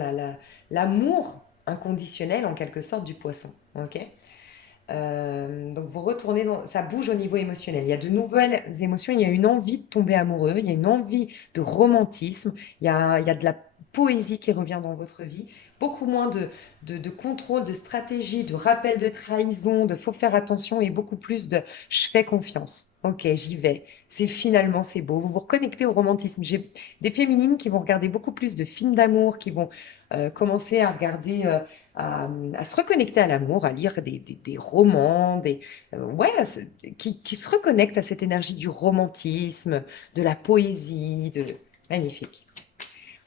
l'amour inconditionnel en quelque sorte du poisson. Ok. Donc vous retournez dans... Ça bouge au niveau émotionnel. Il y a de nouvelles émotions, il y a une envie de tomber amoureux, il y a une envie de romantisme, il y a de la poésie qui revient dans votre vie, beaucoup moins de contrôle, de stratégie, de rappel de trahison, de faut faire attention et beaucoup plus de je fais confiance. Ok, j'y vais. C'est beau. Vous vous reconnectez au romantisme. J'ai des féminines qui vont regarder beaucoup plus de films d'amour, qui vont commencer à regarder à se reconnecter à l'amour, à lire des romans, ouais, qui se reconnectent à cette énergie du romantisme, de la poésie, magnifique.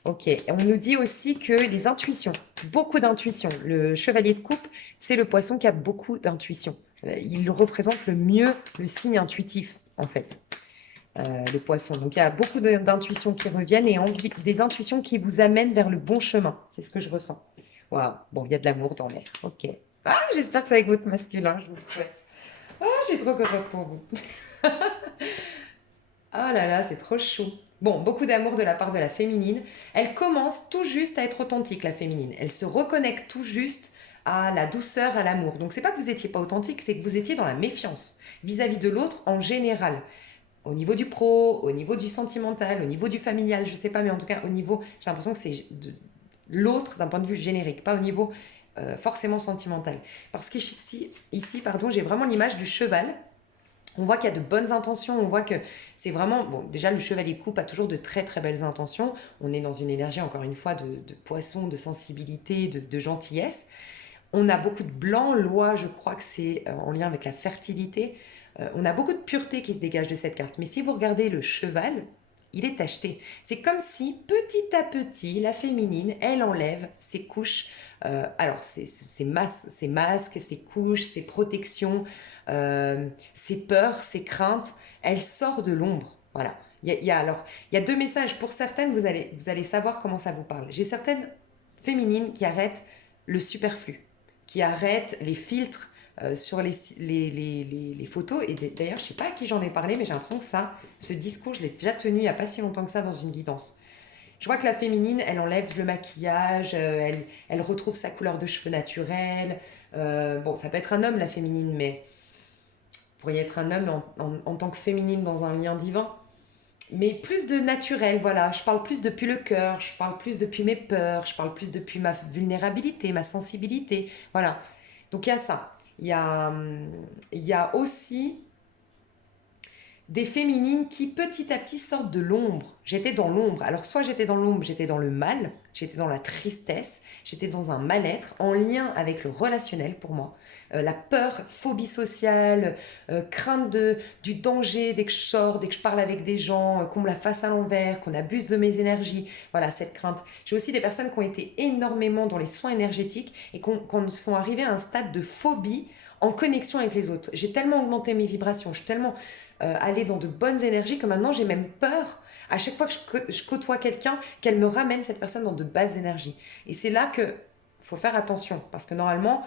Ok, on nous dit aussi que les intuitions, beaucoup d'intuitions. Le chevalier de coupe, c'est le poisson qui a beaucoup d'intuitions. Il représente le mieux le signe intuitif, en fait, le poisson. Donc il y a beaucoup d'intuitions qui reviennent et des intuitions qui vous amènent vers le bon chemin. C'est ce que je ressens. Waouh, bon, il y a de l'amour dans l'air. Ok. Ah, j'espère que c'est avec votre masculin, je vous le souhaite. Ah, je suis trop contente pour vous. Ah là là, c'est trop chou. Bon, beaucoup d'amour de la part de la féminine. Elle commence tout juste à être authentique, la féminine. Elle se reconnecte tout juste à la douceur, à l'amour. Donc c'est pas que vous étiez pas authentique, c'est que vous étiez dans la méfiance vis-à-vis de l'autre en général. Au niveau du pro, au niveau du sentimental, au niveau du familial, je sais pas, mais en tout cas au niveau, j'ai l'impression que c'est l'autre d'un point de vue générique, pas au niveau forcément sentimental. Parce qu'ici, pardon, j'ai vraiment l'image du cheval. On voit qu'il y a de bonnes intentions, on voit que c'est vraiment... Bon, déjà, le chevalier de coupe a toujours de très très belles intentions. On est dans une énergie, encore une fois, de poisson, de sensibilité, de gentillesse. On a beaucoup de blanc, l'oie, je crois que c'est en lien avec la fertilité. On a beaucoup de pureté qui se dégage de cette carte. Mais si vous regardez le cheval, il est tacheté. C'est comme si, petit à petit, la féminine, elle enlève ses couches. Alors, ses masques, ses couches, ses protections, ses peurs, ses craintes. Elle sort de l'ombre. Voilà. Alors, il y a deux messages. Pour certaines, vous allez savoir comment ça vous parle. J'ai certaines féminines qui arrêtent le superflu, qui arrêtent les filtres sur les photos. Et d'ailleurs, je ne sais pas à qui j'en ai parlé, mais j'ai l'impression que ce discours, je l'ai déjà tenu il n'y a pas si longtemps que ça dans une guidance. Je vois que la féminine, elle enlève le maquillage, elle retrouve sa couleur de cheveux naturelle. Bon, ça peut être un homme, la féminine, mais vous pourriez être un homme en tant que féminine dans un lien divin. Mais plus de naturel, voilà. Je parle plus depuis le cœur, je parle plus depuis mes peurs, je parle plus depuis ma vulnérabilité, ma sensibilité. Voilà. Donc il y a ça. Il y a aussi des féminines qui petit à petit sortent de l'ombre. J'étais dans l'ombre. Alors soit j'étais dans l'ombre, j'étais dans le mal, j'étais dans la tristesse, j'étais dans un mal-être en lien avec le relationnel pour moi. La peur, phobie sociale, crainte du danger dès que je sors, dès que je parle avec des gens, qu'on me la fasse à l'envers, qu'on abuse de mes énergies. Voilà, cette crainte. J'ai aussi des personnes qui ont été énormément dans les soins énergétiques et qui sont arrivées à un stade de phobie en connexion avec les autres. J'ai tellement augmenté mes vibrations, je suis tellement aller dans de bonnes énergies que maintenant j'ai même peur à chaque fois que je côtoie quelqu'un qu'elle me ramène cette personne dans de basses énergies. Et c'est là que faut faire attention parce que normalement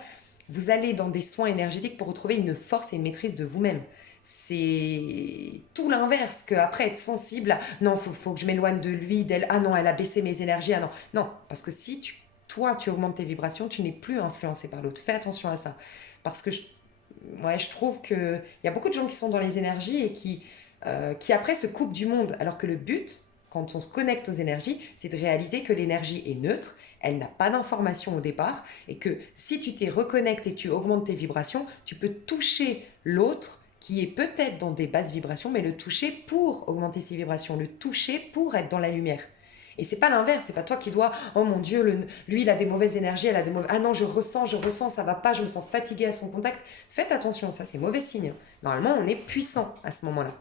vous allez dans des soins énergétiques pour retrouver une force et une maîtrise de vous-même. C'est tout l'inverse que après être sensible à non, faut que je m'éloigne de lui, d'elle, ah non, elle a baissé mes énergies, ah non. Non, parce que si toi tu augmentes tes vibrations, tu n'es plus influencé par l'autre. Fais attention à ça. Parce que je trouve qu'il y a beaucoup de gens qui sont dans les énergies et qui après se coupent du monde. Alors que le but, quand on se connecte aux énergies, c'est de réaliser que l'énergie est neutre, elle n'a pas d'information au départ, et que si tu t'y reconnectes et tu augmentes tes vibrations, tu peux toucher l'autre qui est peut-être dans des basses vibrations, mais le toucher pour augmenter ses vibrations, le toucher pour être dans la lumière. Et c'est pas l'inverse, c'est pas toi qui dois, oh mon Dieu, lui il a des mauvaises énergies, elle a des mauvaises... Ah non, je ressens, ça va pas, je me sens fatiguée à son contact. Faites attention, ça c'est mauvais signe. Normalement, on est puissant à ce moment-là.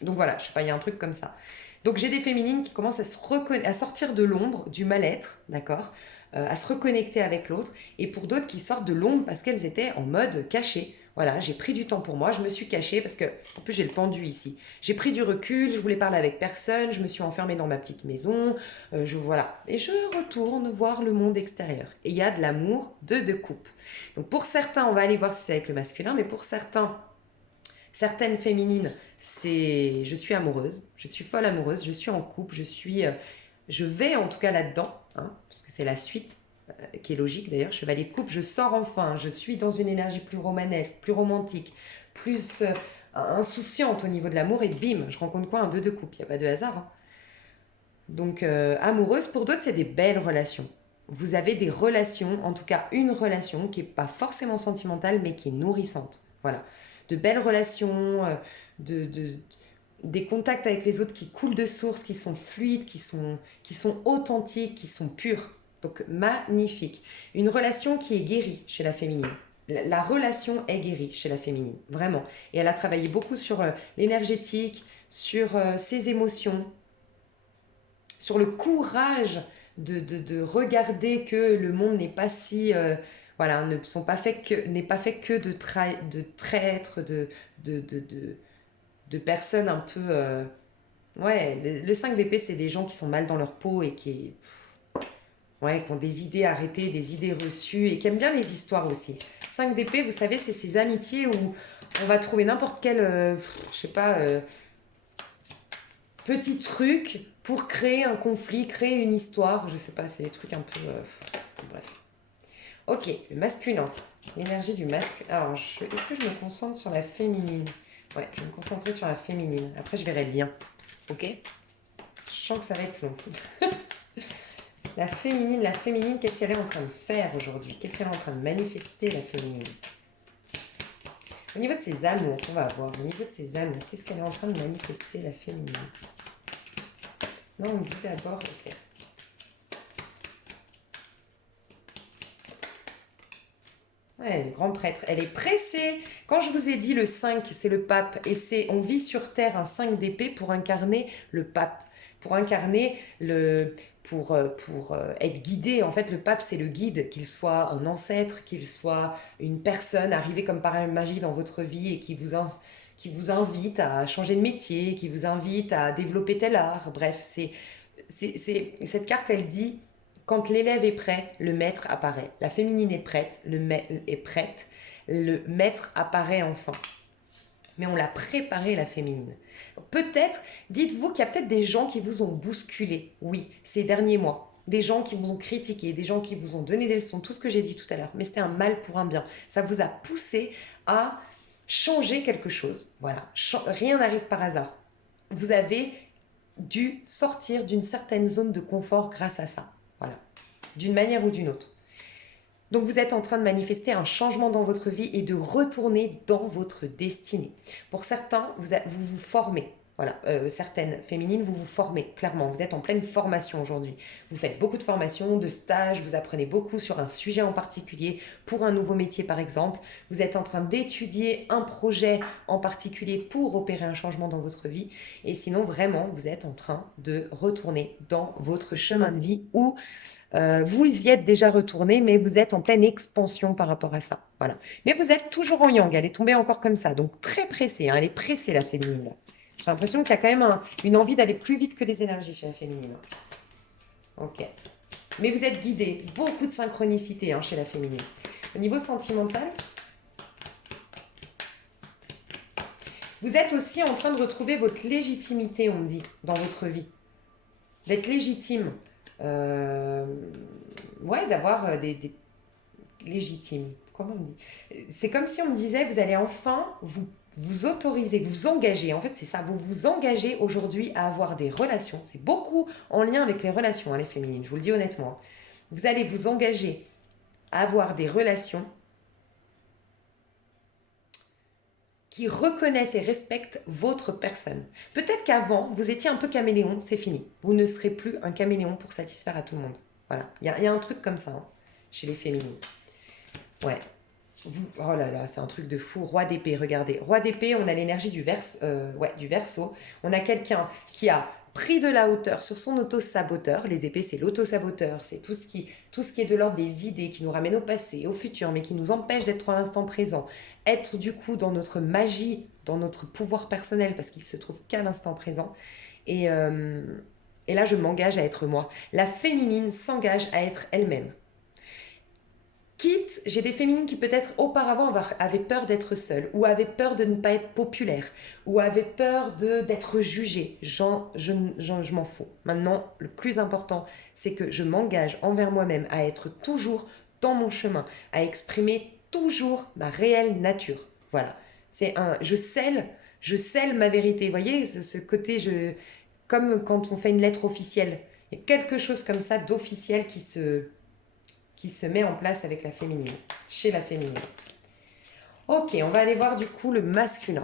Donc voilà, je sais pas, il y a un truc comme ça. Donc j'ai des féminines qui commencent à sortir de l'ombre, du mal-être, d'accord, à se reconnecter avec l'autre, et pour d'autres qui sortent de l'ombre parce qu'elles étaient en mode caché. Voilà, j'ai pris du temps pour moi, je me suis cachée parce que, en plus j'ai le pendu ici. J'ai pris du recul, je voulais parler avec personne, je me suis enfermée dans ma petite maison, voilà. Et je retourne voir le monde extérieur. Et il y a de l'amour de couple. Donc pour certains, on va aller voir si c'est avec le masculin, mais pour certaines féminines, c'est je suis amoureuse, je suis folle amoureuse, je suis en couple, je vais en tout cas là-dedans, hein, parce que c'est la suite qui est logique d'ailleurs, chevalier de coupe, je sors enfin, je suis dans une énergie plus romanesque, plus romantique, plus insouciante au niveau de l'amour, et bim, je rencontre quoi? Un 2 de coupe, il n'y a pas de hasard. Hein. Donc amoureuse, pour d'autres c'est des belles relations. Vous avez des relations, en tout cas une relation qui n'est pas forcément sentimentale, mais qui est nourrissante. Voilà, de belles relations, des contacts avec les autres qui coulent de source, qui sont fluides, qui sont authentiques, qui sont purs. Donc magnifique. Une relation qui est guérie chez la féminine. La relation est guérie chez la féminine, vraiment. Et elle a travaillé beaucoup sur l'énergétique, sur ses émotions, sur le courage de regarder que le monde n'est pas si... voilà, n'est pas fait que de traîtres, de personnes un peu... ouais, le 5 d'épée, c'est des gens qui sont mal dans leur peau et qui ont des idées arrêtées, des idées reçues et qui aiment bien les histoires aussi. 5 d'épée, vous savez, c'est ces amitiés où on va trouver n'importe quel, je sais pas, petit truc pour créer un conflit, créer une histoire. Je sais pas, c'est des trucs un peu... bref. Ok, le masculin. L'énergie du masque. Alors, est-ce que je me concentre sur la féminine? Ouais, je vais me concentrer sur la féminine. Après, je verrai le lien. Ok? Je sens que ça va être long. la féminine, qu'est-ce qu'elle est en train de faire aujourd'hui? Qu'est-ce qu'elle est en train de manifester, la féminine? Au niveau de ses amours, on va voir. Au niveau de ses amours, qu'est-ce qu'elle est en train de manifester, la féminine? Non, on dit d'abord, ok. Ouais, le grand prêtre. Elle est pressée. Quand je vous ai dit le 5, c'est le pape. Et on vit sur Terre un 5 d'épée pour incarner le pape. Pour incarner pour être guidé. En fait, le pape, c'est le guide. Qu'il soit un ancêtre, qu'il soit une personne arrivée comme par magie dans votre vie et qui vous invite à changer de métier, qui vous invite à développer tel art. Bref, cette carte, elle dit... Quand l'élève est prêt, le maître apparaît. La féminine est prête, le maître apparaît enfin. Mais on l'a préparé, la féminine. Peut-être, dites-vous qu'il y a peut-être des gens qui vous ont bousculé, oui, ces derniers mois. Des gens qui vous ont critiqué, des gens qui vous ont donné des leçons, tout ce que j'ai dit tout à l'heure. Mais c'était un mal pour un bien. Ça vous a poussé à changer quelque chose. Voilà, rien n'arrive par hasard. Vous avez dû sortir d'une certaine zone de confort grâce à ça. Voilà, d'une manière ou d'une autre. Donc vous êtes en train de manifester un changement dans votre vie et de retourner dans votre destinée. Pour certains, vous vous formez. Voilà, certaines féminines, vous vous formez, clairement. Vous êtes en pleine formation aujourd'hui. Vous faites beaucoup de formations, de stages, vous apprenez beaucoup sur un sujet en particulier, pour un nouveau métier par exemple. Vous êtes en train d'étudier un projet en particulier pour opérer un changement dans votre vie. Et sinon, vraiment, vous êtes en train de retourner dans votre chemin de vie où vous y êtes déjà retourné, mais vous êtes en pleine expansion par rapport à ça. Voilà. Mais vous êtes toujours en yang, elle est tombée encore comme ça. Donc très pressée, hein, elle est pressée la féminine. Là. J'ai l'impression qu'il y a quand même une envie d'aller plus vite que les énergies chez la féminine. Ok. Mais vous êtes guidé, beaucoup de synchronicité chez la féminine. Au niveau sentimental, vous êtes aussi en train de retrouver votre légitimité, on me dit, dans votre vie. D'être légitime. Ouais, d'avoir des légitimes. Comment on dit? C'est comme si on me disait, vous allez enfin vous autoriser, vous engager. En fait, c'est ça, vous vous engagez aujourd'hui à avoir des relations. C'est beaucoup en lien avec les relations, les féminines, je vous le dis honnêtement. Vous allez vous engager à avoir des relations qui reconnaissent et respectent votre personne. Peut-être qu'avant, vous étiez un peu caméléon, c'est fini. Vous ne serez plus un caméléon pour satisfaire à tout le monde. Voilà, il y a un truc comme ça chez les féminines. Ouais. Oh là là, c'est un truc de fou. Roi d'épée, regardez. Roi d'épée, on a l'énergie du Verseau. On a quelqu'un qui a pris de la hauteur sur son auto-saboteur. Les épées, c'est l'auto-saboteur. C'est tout ce qui est de l'ordre des idées qui nous ramènent au passé, au futur, mais qui nous empêche d'être à l'instant présent. Être du coup dans notre magie, dans notre pouvoir personnel, parce qu'il se trouve qu'à l'instant présent. Et là, je m'engage à être moi. La féminine s'engage à être elle-même. Quitte, j'ai des féminines qui peut-être auparavant avaient peur d'être seules, ou avaient peur de ne pas être populaires, ou avaient peur d'être jugées. Je m'en fous. Maintenant, le plus important, c'est que je m'engage envers moi-même à être toujours dans mon chemin, à exprimer toujours ma réelle nature. Voilà. Je scelle ma vérité. Vous voyez, ce côté, comme quand on fait une lettre officielle. Il y a quelque chose comme ça d'officiel qui se met en place avec la féminine, chez la féminine. Ok, on va aller voir du coup le masculin.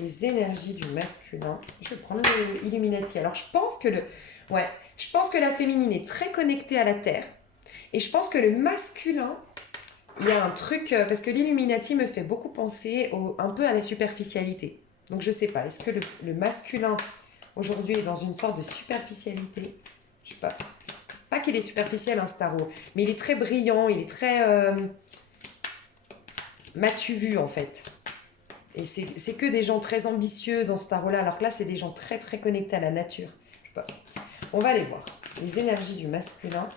Les énergies du masculin. Je vais prendre le Illuminati. Alors je pense que la féminine est très connectée à la Terre. Et je pense que le masculin, il y a un truc, parce que l'Illuminati me fait beaucoup penser un peu à la superficialité. Donc je sais pas, est-ce que le masculin aujourd'hui est dans une sorte de superficialité? Je sais pas. Pas qu'il est superficiel, ce tarot, mais il est très brillant, il est très m'as-tu vu en fait. Et c'est que des gens très ambitieux dans ce tarot-là, alors que là, c'est des gens très très connectés à la nature. Je sais pas. On va aller voir les énergies du masculin.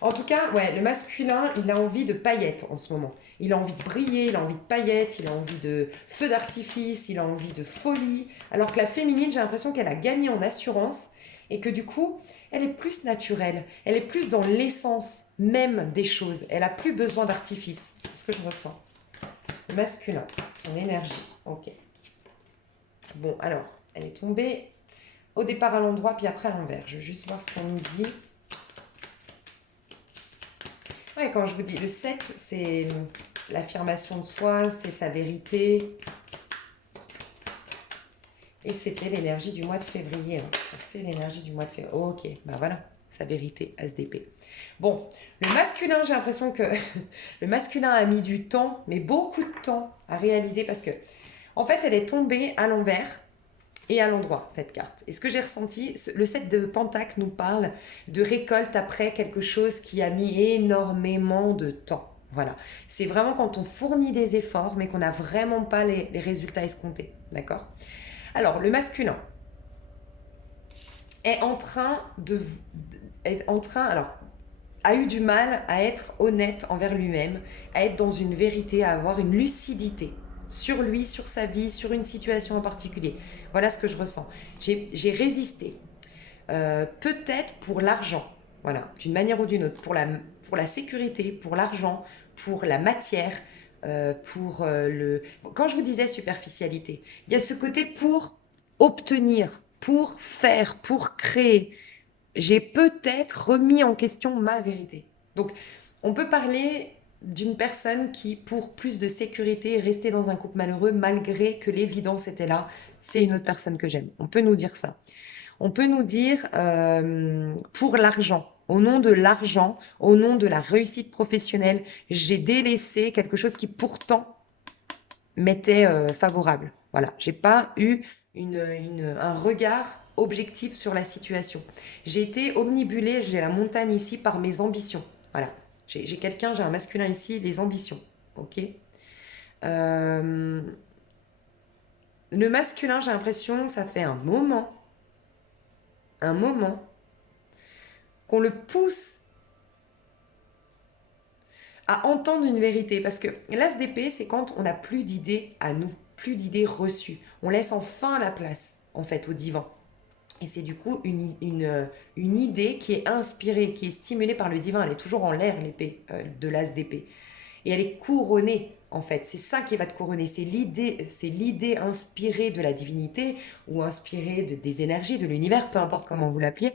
En tout cas, ouais, le masculin, il a envie de paillettes en ce moment. Il a envie de briller, il a envie de paillettes, il a envie de feux d'artifice, il a envie de folie. Alors que la féminine, j'ai l'impression qu'elle a gagné en assurance et que du coup, elle est plus naturelle. Elle est plus dans l'essence même des choses. Elle n'a plus besoin d'artifice. C'est ce que je ressens. Le masculin, son énergie. Ok. Bon, alors, elle est tombée Au départ à l'endroit, puis après à l'envers. Je veux juste voir ce qu'on nous dit. Ouais, quand je vous dis le 7, c'est l'affirmation de soi, c'est sa vérité. Et c'était l'énergie du mois de février. Hein. C'est l'énergie du mois de février. Oh, ok, bah voilà, sa vérité, SDP. Bon, le masculin, j'ai l'impression que le masculin a mis du temps, mais beaucoup de temps à réaliser parce que, en fait, elle est tombée à l'envers et à l'endroit, cette carte. Et ce que j'ai ressenti, le 7 de Pentacle nous parle de récolte après quelque chose qui a mis énormément de temps. Voilà. C'est vraiment quand on fournit des efforts, mais qu'on n'a vraiment pas les résultats escomptés. D'accord? Alors, le masculin est en train de... alors, a eu du mal à être honnête envers lui-même, à être dans une vérité, à avoir une lucidité sur lui, sur sa vie, sur une situation en particulier. Voilà ce que je ressens. J'ai résisté. Peut-être pour l'argent, voilà, d'une manière ou d'une autre, pour la sécurité, pour l'argent, pour la matière, pour le... Quand je vous disais superficialité, il y a ce côté pour obtenir, pour faire, pour créer. J'ai peut-être remis en question ma vérité. Donc, on peut parler d'une personne qui, pour plus de sécurité, est restée dans un couple malheureux malgré que l'évidence était là. C'est une autre personne que j'aime. On peut nous dire ça. On peut nous dire pour l'argent. Au nom de l'argent, au nom de la réussite professionnelle, j'ai délaissé quelque chose qui pourtant m'était favorable. Voilà, j'ai pas eu un regard objectif sur la situation. J'ai été omnibulée, j'ai la montagne ici par mes ambitions. Voilà, j'ai quelqu'un, j'ai un masculin ici, les ambitions. Ok. Euh, le masculin, j'ai l'impression, ça fait un moment qu'on le pousse à entendre une vérité. Parce que l'as d'épée, c'est quand on n'a plus d'idées à nous, plus d'idées reçues. On laisse enfin la place, en fait, au divin. Et c'est du coup une idée qui est inspirée, qui est stimulée par le divin. Elle est toujours en l'air, l'épée de l'as d'épée. Et elle est couronnée, en fait. C'est ça qui va te couronner. C'est l'idée inspirée de la divinité ou inspirée des énergies, de l'univers, peu importe comment vous l'appelez,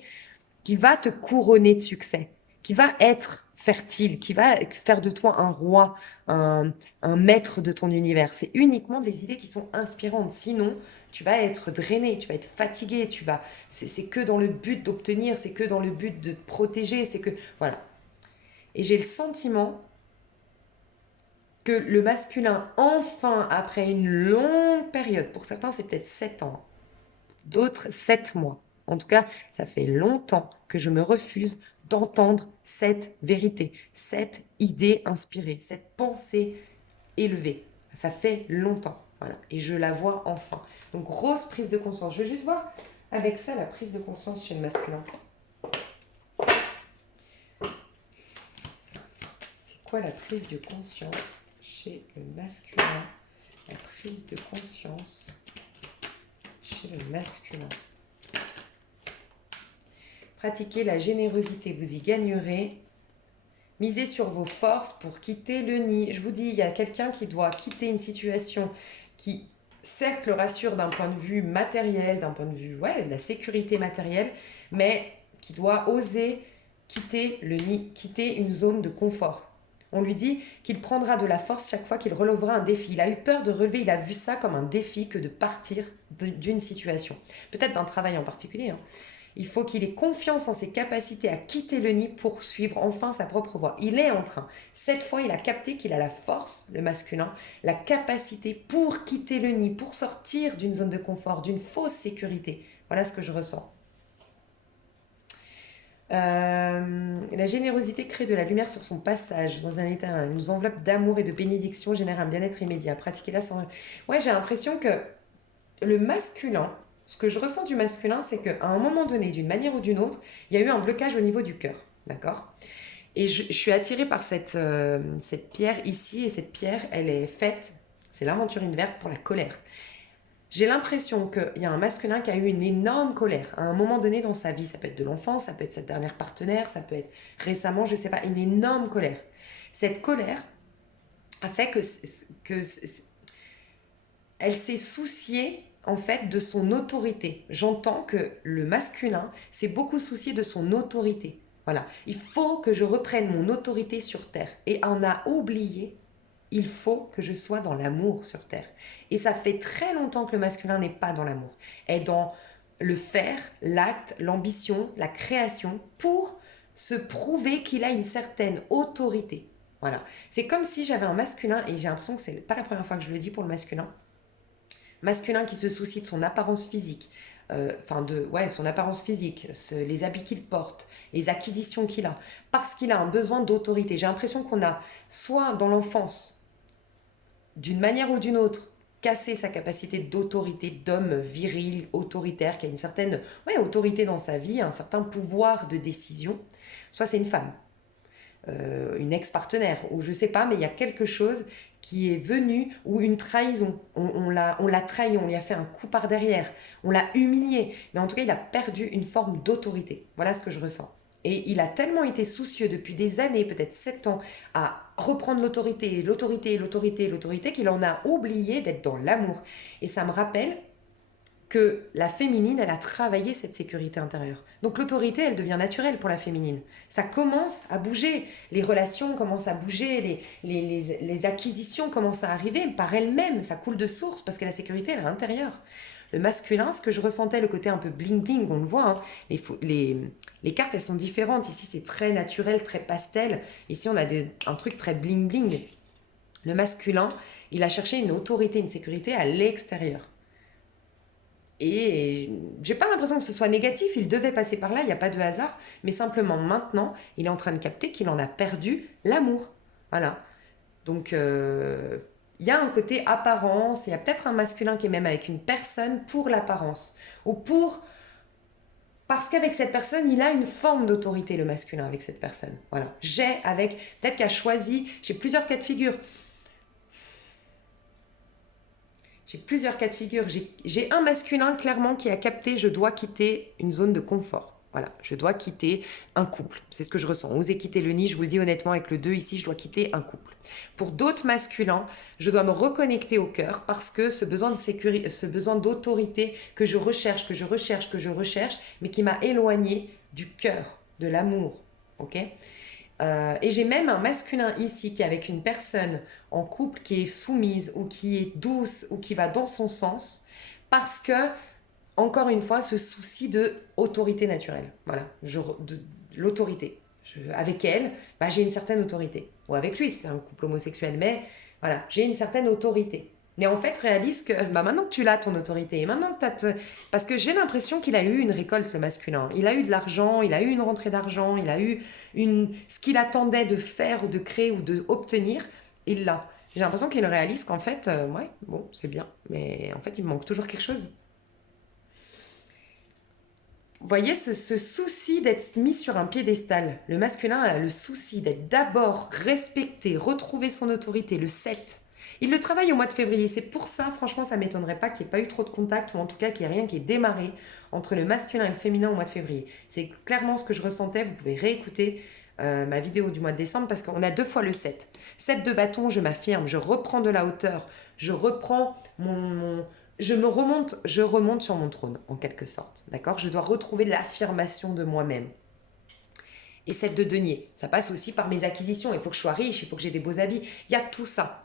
qui va te couronner de succès, qui va être fertile, qui va faire de toi un roi, un maître de ton univers. C'est uniquement des idées qui sont inspirantes. Sinon, tu vas être drainé, tu vas être fatigué, c'est que dans le but d'obtenir, c'est que dans le but de te protéger, c'est que, voilà. Et j'ai le sentiment que le masculin, enfin, après une longue période, pour certains c'est peut-être 7 ans, d'autres 7 mois. En tout cas, ça fait longtemps que je me refuse d'entendre cette vérité, cette idée inspirée, cette pensée élevée. Ça fait longtemps. Voilà. Et je la vois enfin. Donc, grosse prise de conscience. Je veux juste voir avec ça la prise de conscience chez le masculin. C'est quoi la prise de conscience chez le masculin? La prise de conscience chez le masculin. Pratiquez la générosité, vous y gagnerez. Misez sur vos forces pour quitter le nid. Je vous dis, il y a quelqu'un qui doit quitter une situation qui, certes, le rassure d'un point de vue matériel, d'un point de vue de la sécurité matérielle, mais qui doit oser quitter le nid, quitter une zone de confort. On lui dit qu'il prendra de la force chaque fois qu'il relèvera un défi. Il a eu peur de relever, il a vu ça comme un défi que de partir d'une situation. Peut-être d'un travail en particulier, hein. Il faut qu'il ait confiance en ses capacités à quitter le nid pour suivre enfin sa propre voie. Il est en train. Cette fois, il a capté qu'il a la force, le masculin, la capacité pour quitter le nid, pour sortir d'une zone de confort, d'une fausse sécurité. Voilà ce que je ressens. La générosité crée de la lumière sur son passage dans un état, nous enveloppe d'amour et de bénédiction, génère un bien-être immédiat. Pratiquez-la sans... Ouais, j'ai l'impression que le masculin, ce que je ressens du masculin, c'est qu'à un moment donné, d'une manière ou d'une autre, il y a eu un blocage au niveau du cœur. D'accord? Et je suis attirée par cette pierre ici, et cette pierre, elle est faite, c'est l'aventurine verte pour la colère. J'ai l'impression qu'il y a un masculin qui a eu une énorme colère à un moment donné dans sa vie. Ça peut être de l'enfance, ça peut être sa dernière partenaire, ça peut être récemment, je ne sais pas, une énorme colère. Cette colère a fait que elle s'est souciée en fait de son autorité. J'entends que le masculin s'est beaucoup soucié de son autorité. Voilà, il faut que je reprenne mon autorité sur Terre. Et on a oublié, il faut que je sois dans l'amour sur Terre. Et ça fait très longtemps que le masculin n'est pas dans l'amour. Est dans le faire, l'acte, l'ambition, la création pour se prouver qu'il a une certaine autorité. Voilà. C'est comme si j'avais un masculin, et j'ai l'impression que c'est pas la première fois que je le dis pour le masculin qui se soucie de son apparence physique, son apparence physique, les habits qu'il porte, les acquisitions qu'il a, parce qu'il a un besoin d'autorité. J'ai l'impression qu'on a, soit dans l'enfance, d'une manière ou d'une autre, cassé sa capacité d'autorité, d'homme viril, autoritaire, qui a une certaine autorité dans sa vie, un certain pouvoir de décision, soit c'est une femme. Une ex-partenaire, ou je sais pas, mais il y a quelque chose qui est venu, ou une trahison. On l'a trahi, on lui a fait un coup par derrière, on l'a humilié, mais en tout cas, il a perdu une forme d'autorité. Voilà ce que je ressens. Et il a tellement été soucieux depuis des années, peut-être 7 ans, à reprendre l'autorité, l'autorité, l'autorité, l'autorité, qu'il en a oublié d'être dans l'amour. Et ça me rappelle que la féminine, elle a travaillé cette sécurité intérieure. Donc l'autorité, elle devient naturelle pour la féminine. Ça commence à bouger, les relations commencent à bouger, les acquisitions commencent à arriver par elles-mêmes, ça coule de source parce que la sécurité, elle est à l'intérieur. Le masculin, ce que je ressentais, le côté un peu bling-bling, on le voit, hein, les cartes, elles sont différentes. Ici, c'est très naturel, très pastel. Ici, on a un truc très bling-bling. Le masculin, il a cherché une autorité, une sécurité à l'extérieur. Et j'ai pas l'impression que ce soit négatif, il devait passer par là, il n'y a pas de hasard, mais simplement maintenant, il est en train de capter qu'il en a perdu l'amour. Voilà. Donc, il y a un côté apparence, il y a peut-être un masculin qui est même avec une personne pour l'apparence, ou pour... Parce qu'avec cette personne, il a une forme d'autorité, le masculin, avec cette personne. Voilà. Peut-être qu'il a choisi, j'ai plusieurs cas de figure. J'ai plusieurs cas de figure. J'ai un masculin clairement qui a capté je dois quitter une zone de confort. Voilà, je dois quitter un couple. C'est ce que je ressens. Osez quitter le nid, je vous le dis honnêtement, avec le 2 ici, je dois quitter un couple. Pour d'autres masculins, je dois me reconnecter au cœur parce que ce besoin de sécurité, ce besoin d'autorité que je recherche, mais qui m'a éloigné du cœur, de l'amour. Ok ? Et j'ai même un masculin ici qui est avec une personne en couple qui est soumise ou qui est douce ou qui va dans son sens parce que, encore une fois, ce souci de autorité naturelle. Voilà, de l'autorité. Avec elle, j'ai une certaine autorité. Ou avec lui, c'est un couple homosexuel, mais voilà, j'ai une certaine autorité. Mais en fait, réalise que maintenant que tu l'as, ton autorité, et maintenant que tu as... Parce que j'ai l'impression qu'il a eu une récolte, le masculin. Il a eu de l'argent, il a eu une rentrée d'argent, il a eu ce qu'il attendait de faire, ou de créer ou d'obtenir, il l'a. J'ai l'impression qu'il réalise qu'en fait, bon, c'est bien, mais en fait, il me manque toujours quelque chose. Vous voyez ce souci d'être mis sur un piédestal. Le masculin a le souci d'être d'abord respecté, retrouver son autorité, le 7. Il le travaille au mois de février. C'est pour ça, franchement, ça ne m'étonnerait pas qu'il n'y ait pas eu trop de contact, ou en tout cas qu'il n'y ait rien qui ait démarré entre le masculin et le féminin au mois de février. C'est clairement ce que je ressentais. Vous pouvez réécouter ma vidéo du mois de décembre parce qu'on a 2 fois le 7. 7 de bâton, je m'affirme, je reprends de la hauteur, je reprends je remonte sur mon trône, en quelque sorte. D'accord ? Je dois retrouver l'affirmation de moi-même. Et 7 de denier, ça passe aussi par mes acquisitions. Il faut que je sois riche, il faut que j'ai des beaux habits. Il y a tout ça.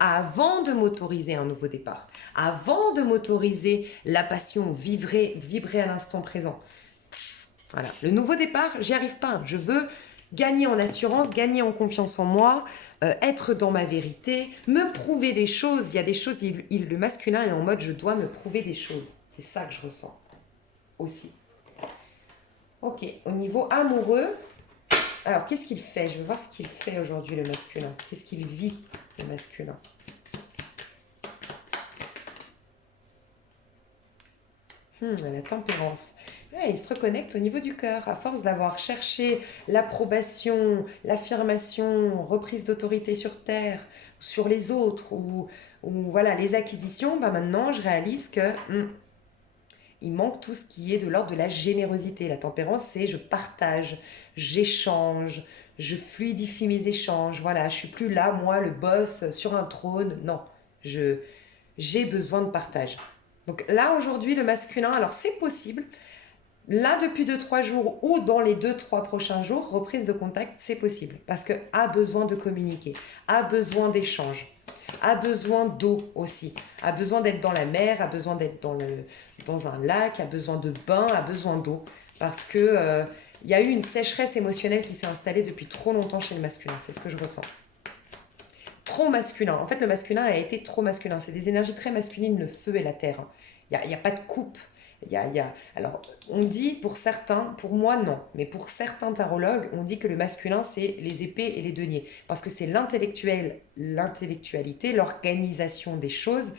Avant de m'autoriser un nouveau départ, avant de m'autoriser la passion, vibrer à l'instant présent. Voilà. Le nouveau départ, j'y arrive pas. Je veux gagner en assurance, gagner en confiance en moi, être dans ma vérité, me prouver des choses. Il y a des choses, le masculin est en mode je dois me prouver des choses. C'est ça que je ressens aussi. Ok, au niveau amoureux, alors qu'est-ce qu'il fait? Je veux voir ce qu'il fait aujourd'hui, le masculin. Qu'est-ce qu'il vit, le masculin? La tempérance. Ouais, il se reconnecte au niveau du cœur. À force d'avoir cherché l'approbation, l'affirmation, reprise d'autorité sur terre, sur les autres, ou voilà, les acquisitions, maintenant je réalise que il manque tout ce qui est de l'ordre de la générosité. La tempérance, c'est je partage, j'échange, je fluidifie mes échanges. Voilà, je suis plus là, moi, le boss, sur un trône. Non, j'ai besoin de partage. Donc là, aujourd'hui, le masculin, alors c'est possible. Là, depuis 2-3 jours ou dans les 2-3 prochains jours, reprise de contact, c'est possible. Parce que a besoin de communiquer, a besoin d'échanges, a besoin d'eau aussi, a besoin d'être dans la mer, a besoin d'être dans un lac, a besoin de bain, a besoin d'eau. Parce que il y a eu une sécheresse émotionnelle qui s'est installée depuis trop longtemps chez le masculin. C'est ce que je ressens. Trop masculin. En fait, le masculin a été trop masculin. C'est des énergies très masculines, le feu et la terre. Il n'y a pas de coupe. Alors, on dit pour certains, pour moi non, mais pour certains tarologues, on dit que le masculin, c'est les épées et les deniers. Parce que c'est l'intellectuel, l'intellectualité, l'organisation des choses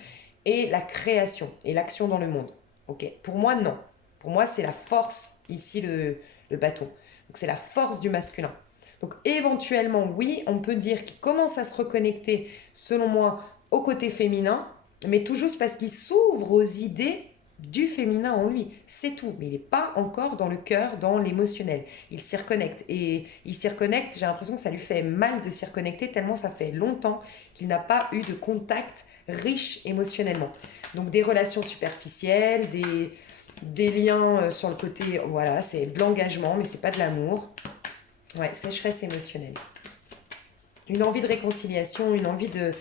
et la création et l'action dans le monde. Ok. Pour moi, non. Pour moi, c'est la force, ici, le bâton. Donc, c'est la force du masculin. Donc, éventuellement, oui, on peut dire qu'il commence à se reconnecter, selon moi, au côté féminin, mais tout juste parce qu'il s'ouvre aux idées du féminin en lui, c'est tout. Mais il n'est pas encore dans le cœur, dans l'émotionnel. Il s'y reconnecte. Et il s'y reconnecte, j'ai l'impression que ça lui fait mal de s'y reconnecter, tellement ça fait longtemps qu'il n'a pas eu de contact riche émotionnellement. Donc des relations superficielles, des liens sur le côté, voilà, c'est de l'engagement, mais c'est pas de l'amour. Ouais, sécheresse émotionnelle. Une envie de réconciliation, une envie de...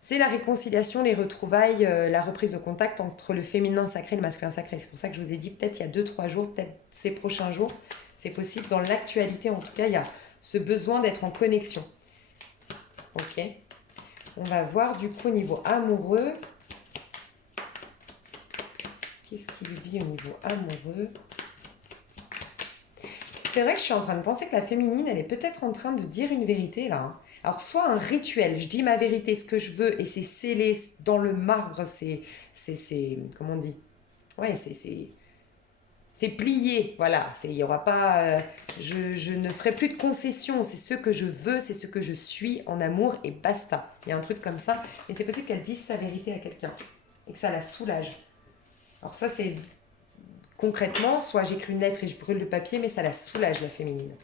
C'est la réconciliation, les retrouvailles, la reprise de contact entre le féminin sacré et le masculin sacré. C'est pour ça que je vous ai dit, peut-être il y a 2-3 jours, peut-être ces prochains jours, c'est possible. Dans l'actualité, en tout cas, il y a ce besoin d'être en connexion. Ok. On va voir du coup au niveau amoureux. Qu'est-ce qu'il vit au niveau amoureux? C'est vrai que je suis en train de penser que la féminine, elle est peut-être en train de dire une vérité là. Hein. Alors, soit un rituel, je dis ma vérité, ce que je veux, et c'est scellé dans le marbre, comment on dit? Ouais, c'est plié, voilà. Il y aura pas, je ne ferai plus de concessions, c'est ce que je veux, c'est ce que je suis en amour, et basta. Il y a un truc comme ça, mais c'est possible qu'elle dise sa vérité à quelqu'un, et que ça la soulage. Alors ça, c'est concrètement, soit j'écris une lettre et je brûle le papier, mais ça la soulage, la féminine.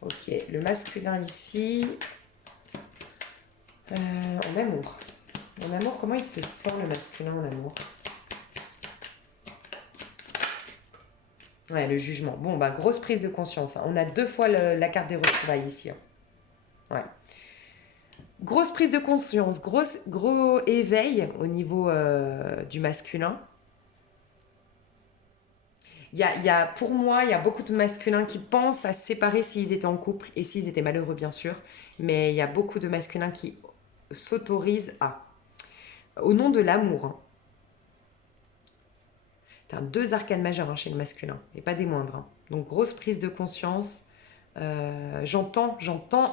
Ok, le masculin ici... en amour. En amour, comment il se sent le masculin en amour? Ouais, le jugement. Bon, bah, grosse prise de conscience. Hein. On a 2 fois la carte des retrouvailles ici. Hein. Ouais. Grosse prise de conscience, gros éveil au niveau du masculin. Pour moi, il y a beaucoup de masculins qui pensent à se séparer s'ils étaient en couple et s'ils étaient malheureux, bien sûr. Mais il y a beaucoup de masculins qui s'autorisent à. Au nom de l'amour. Hein. T'as 2 arcanes majeures hein, chez le masculin, et pas des moindres. Hein. Donc, grosse prise de conscience. J'entends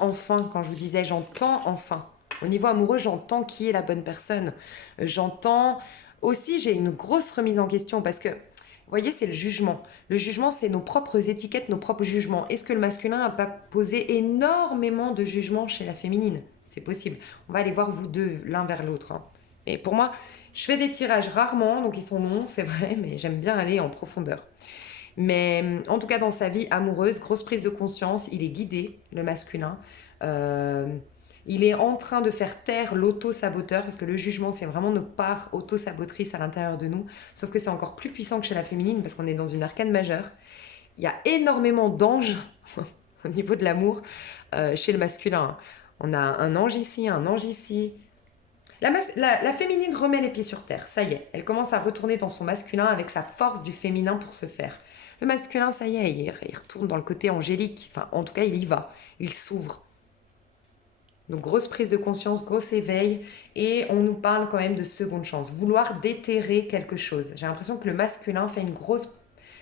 enfin, quand je vous disais j'entends enfin. Au niveau amoureux, j'entends qui est la bonne personne. J'entends aussi, j'ai une grosse remise en question parce que, vous voyez, c'est le jugement. Le jugement, c'est nos propres étiquettes, nos propres jugements. Est-ce que le masculin n'a pas posé énormément de jugements chez la féminine? C'est possible. On va aller voir vous deux, l'un vers l'autre. Hein. Et pour moi, je fais des tirages rarement, donc ils sont longs, c'est vrai, mais j'aime bien aller en profondeur. Mais en tout cas, dans sa vie amoureuse, grosse prise de conscience, il est guidé, le masculin. Il est en train de faire taire l'auto-saboteur, parce que le jugement, c'est vraiment nos parts auto-sabotrices à l'intérieur de nous. Sauf que c'est encore plus puissant que chez la féminine, parce qu'on est dans une arcane majeure. Il y a énormément d'anges au niveau de l'amour chez le masculin. On a un ange ici, un ange ici. La féminine remet les pieds sur terre, ça y est. Elle commence à retourner dans son masculin avec sa force du féminin pour se faire. Le masculin, ça y est, il retourne dans le côté angélique. Enfin, en tout cas, il y va. Il s'ouvre. Donc, grosse prise de conscience, gros éveil. Et on nous parle quand même de seconde chance. Vouloir déterrer quelque chose. J'ai l'impression que le masculin fait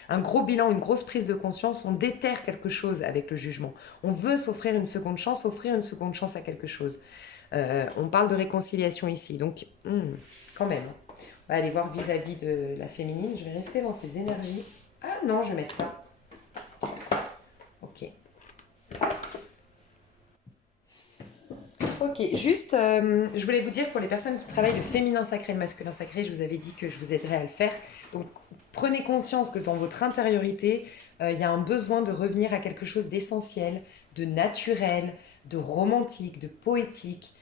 un gros bilan, une grosse prise de conscience. On déterre quelque chose avec le jugement. On veut s'offrir une seconde chance, offrir une seconde chance à quelque chose. On parle de réconciliation ici. Donc, quand même. On va aller voir vis-à-vis de la féminine. Je vais rester dans ces énergies. Ah non, je vais mettre ça. Ok. Ok, juste, je voulais vous dire pour les personnes qui travaillent le féminin sacré et le masculin sacré, je vous avais dit que je vous aiderais à le faire. Donc, prenez conscience que dans votre intériorité, il y a un besoin de revenir à quelque chose d'essentiel, de naturel, de romantique, de poétique.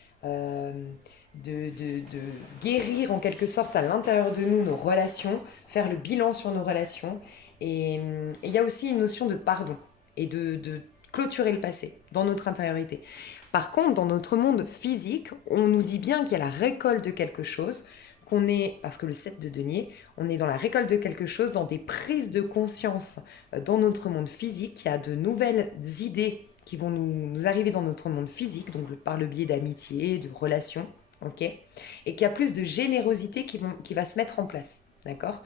de guérir en quelque sorte à l'intérieur de nous nos relations, faire le bilan sur nos relations. Et il y a aussi une notion de pardon et de clôturer le passé dans notre intériorité. Par contre, dans notre monde physique, on nous dit bien qu'il y a la récolte de quelque chose, qu'on est, parce que le 7 de denier, on est dans la récolte de quelque chose, dans des prises de conscience dans notre monde physique. Il y a de nouvelles idées qui vont nous arriver dans notre monde physique, donc par le biais d'amitié, de relations, ok, et qu'il y a plus de générosité qui va se mettre en place, d'accord.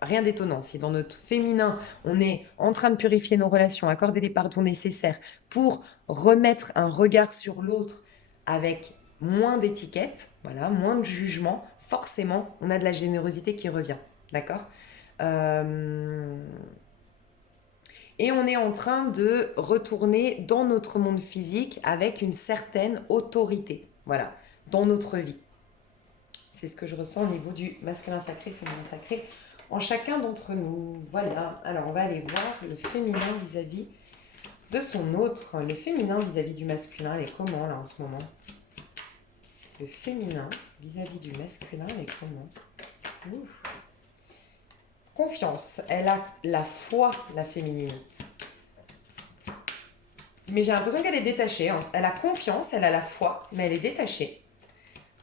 Rien d'étonnant, si dans notre féminin, on est en train de purifier nos relations, accorder les pardons nécessaires pour remettre un regard sur l'autre avec moins d'étiquettes, voilà, moins de jugement, forcément, on a de la générosité qui revient, d'accord. Et on est en train de retourner dans notre monde physique avec une certaine autorité, voilà, dans notre vie. C'est ce que je ressens au niveau du masculin sacré, féminin sacré, en chacun d'entre nous. Voilà, alors on va aller voir le féminin vis-à-vis de son autre. Le féminin vis-à-vis du masculin, elle est comment là en ce moment? Le féminin vis-à-vis du masculin, elle est comment? Ouf. Confiance, elle a la foi, la féminine. Mais j'ai l'impression qu'elle est détachée. Hein. Elle a confiance, elle a la foi, mais elle est détachée.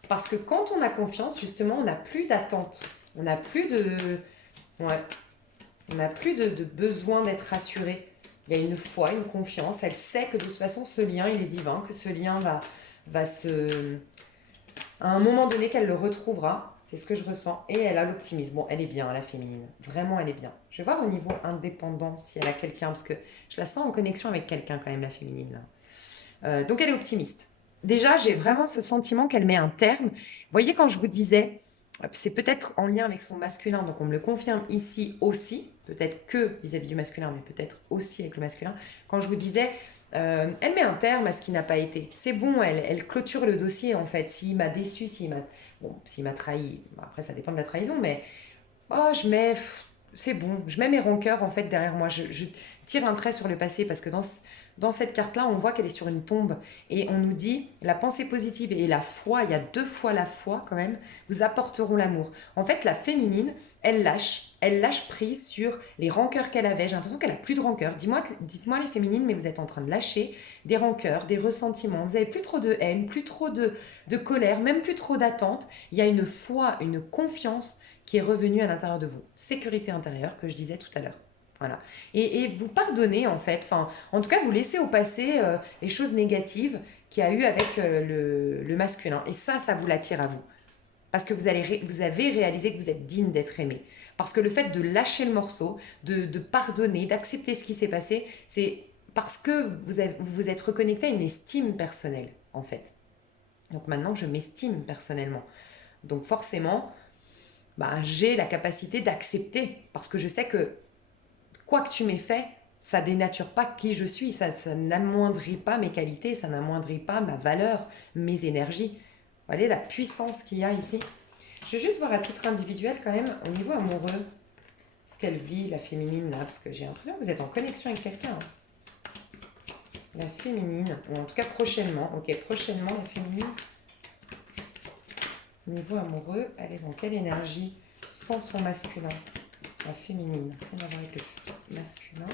Parce que quand on a confiance, justement, on n'a plus d'attente. On n'a plus de... Ouais. On n'a plus de besoin d'être rassuré. Il y a une foi, une confiance. Elle sait que de toute façon, ce lien, il est divin, que ce lien va se... À un moment donné, qu'elle le retrouvera. C'est ce que je ressens. Et elle a l'optimisme. Bon, elle est bien, la féminine. Vraiment, elle est bien. Je vais voir au niveau indépendant si elle a quelqu'un, parce que je la sens en connexion avec quelqu'un quand même, la féminine. Donc, elle est optimiste. Déjà, j'ai vraiment ce sentiment qu'elle met un terme. Vous voyez, quand je vous disais, c'est peut-être en lien avec son masculin, donc on me le confirme ici aussi, peut-être que vis-à-vis du masculin, mais peut-être aussi avec le masculin. Quand je vous disais, elle met un terme à ce qui n'a pas été. C'est bon, elle clôture le dossier en fait. S'il m'a déçu, s'il m'a trahi, bon, après ça dépend de la trahison, mais oh, c'est bon, je mets mes rancœurs en fait derrière moi. Je tire un trait sur le passé parce que dans cette carte-là, on voit qu'elle est sur une tombe et on nous dit la pensée positive et la foi, il y a 2 fois la foi quand même, vous apporteront l'amour. En fait, la féminine, elle lâche prise sur les rancœurs qu'elle avait. J'ai l'impression qu'elle a plus de rancœurs. Dites-moi les féminines, mais vous êtes en train de lâcher des rancœurs, des ressentiments. Vous avez plus trop de haine, plus trop de colère, même plus trop d'attente. Il y a une foi, une confiance qui est revenue à l'intérieur de vous. Sécurité intérieure que je disais tout à l'heure. Voilà. Et vous pardonnez en fait, enfin, en tout cas vous laissez au passé les choses négatives qu'il y a eu avec le masculin. Et ça vous l'attire à vous. Parce que vous avez réalisé que vous êtes digne d'être aimé. Parce que le fait de lâcher le morceau, de pardonner, d'accepter ce qui s'est passé, c'est parce que vous vous êtes reconnecté à une estime personnelle en fait. Donc maintenant je m'estime personnellement. Donc forcément, bah, j'ai la capacité d'accepter parce que je sais que quoi que tu m'aies fait, ça dénature pas qui je suis, ça n'amoindrit pas mes qualités, ça n'amoindrit pas ma valeur, mes énergies. Vous voyez la puissance qu'il y a ici. Je vais juste voir à titre individuel quand même, au niveau amoureux, ce qu'elle vit, la féminine là, parce que j'ai l'impression que vous êtes en connexion avec quelqu'un. Hein. La féminine, ou en tout cas prochainement, ok, prochainement la féminine. Au niveau amoureux, elle est dans quelle énergie sans son masculin? La féminine, rien à voir avec le masculin.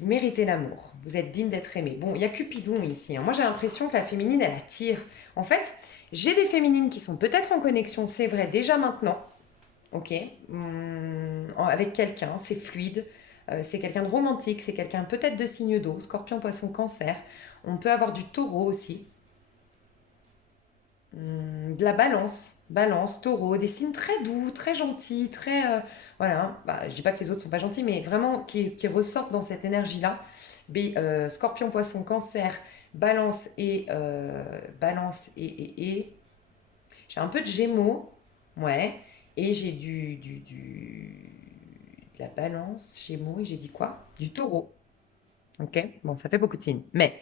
Vous méritez l'amour, vous êtes digne d'être aimé. Bon, il y a Cupidon ici. Hein. Moi, j'ai l'impression que la féminine, elle attire. En fait, j'ai des féminines qui sont peut-être en connexion, c'est vrai, déjà maintenant. Ok, avec quelqu'un, c'est fluide. C'est quelqu'un de romantique, c'est quelqu'un peut-être de signe d'eau, Scorpion, Poisson, Cancer. On peut avoir du Taureau aussi. De la balance, taureau, des signes très doux, très gentils, très... voilà, bah, je dis pas que les autres sont pas gentils, mais vraiment qui ressortent dans cette énergie-là. Scorpion, poisson, cancer, balance et... J'ai un peu de gémeaux, ouais, et j'ai de la balance, gémeaux, et j'ai dit quoi? Du taureau. Ok, bon, ça fait beaucoup de signes. Mais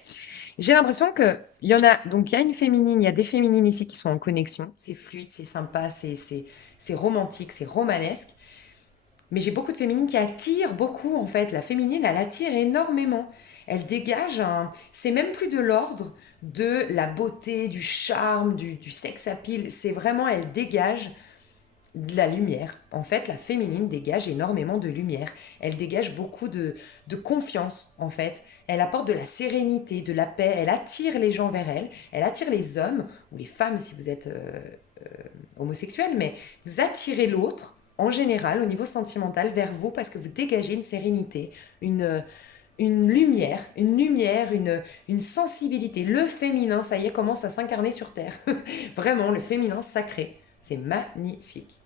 j'ai l'impression qu'il y en a. Donc, il y a une féminine, il y a des féminines ici qui sont en connexion. C'est fluide, c'est sympa, c'est romantique, c'est romanesque. Mais j'ai beaucoup de féminines qui attirent beaucoup, en fait. La féminine, elle attire énormément. Elle dégage un. C'est même plus de l'ordre de la beauté, du charme, du sex appeal. C'est vraiment, elle dégage de la lumière. En fait, la féminine dégage énormément de lumière. Elle dégage beaucoup de confiance, en fait. Elle apporte de la sérénité, de la paix. Elle attire les gens vers elle. Elle attire les hommes, ou les femmes si vous êtes homosexuel, mais vous attirez l'autre, en général, au niveau sentimental, vers vous parce que vous dégagez une sérénité, une sensibilité. Le féminin, ça y est, commence à s'incarner sur Terre. Vraiment, le féminin sacré. C'est magnifique.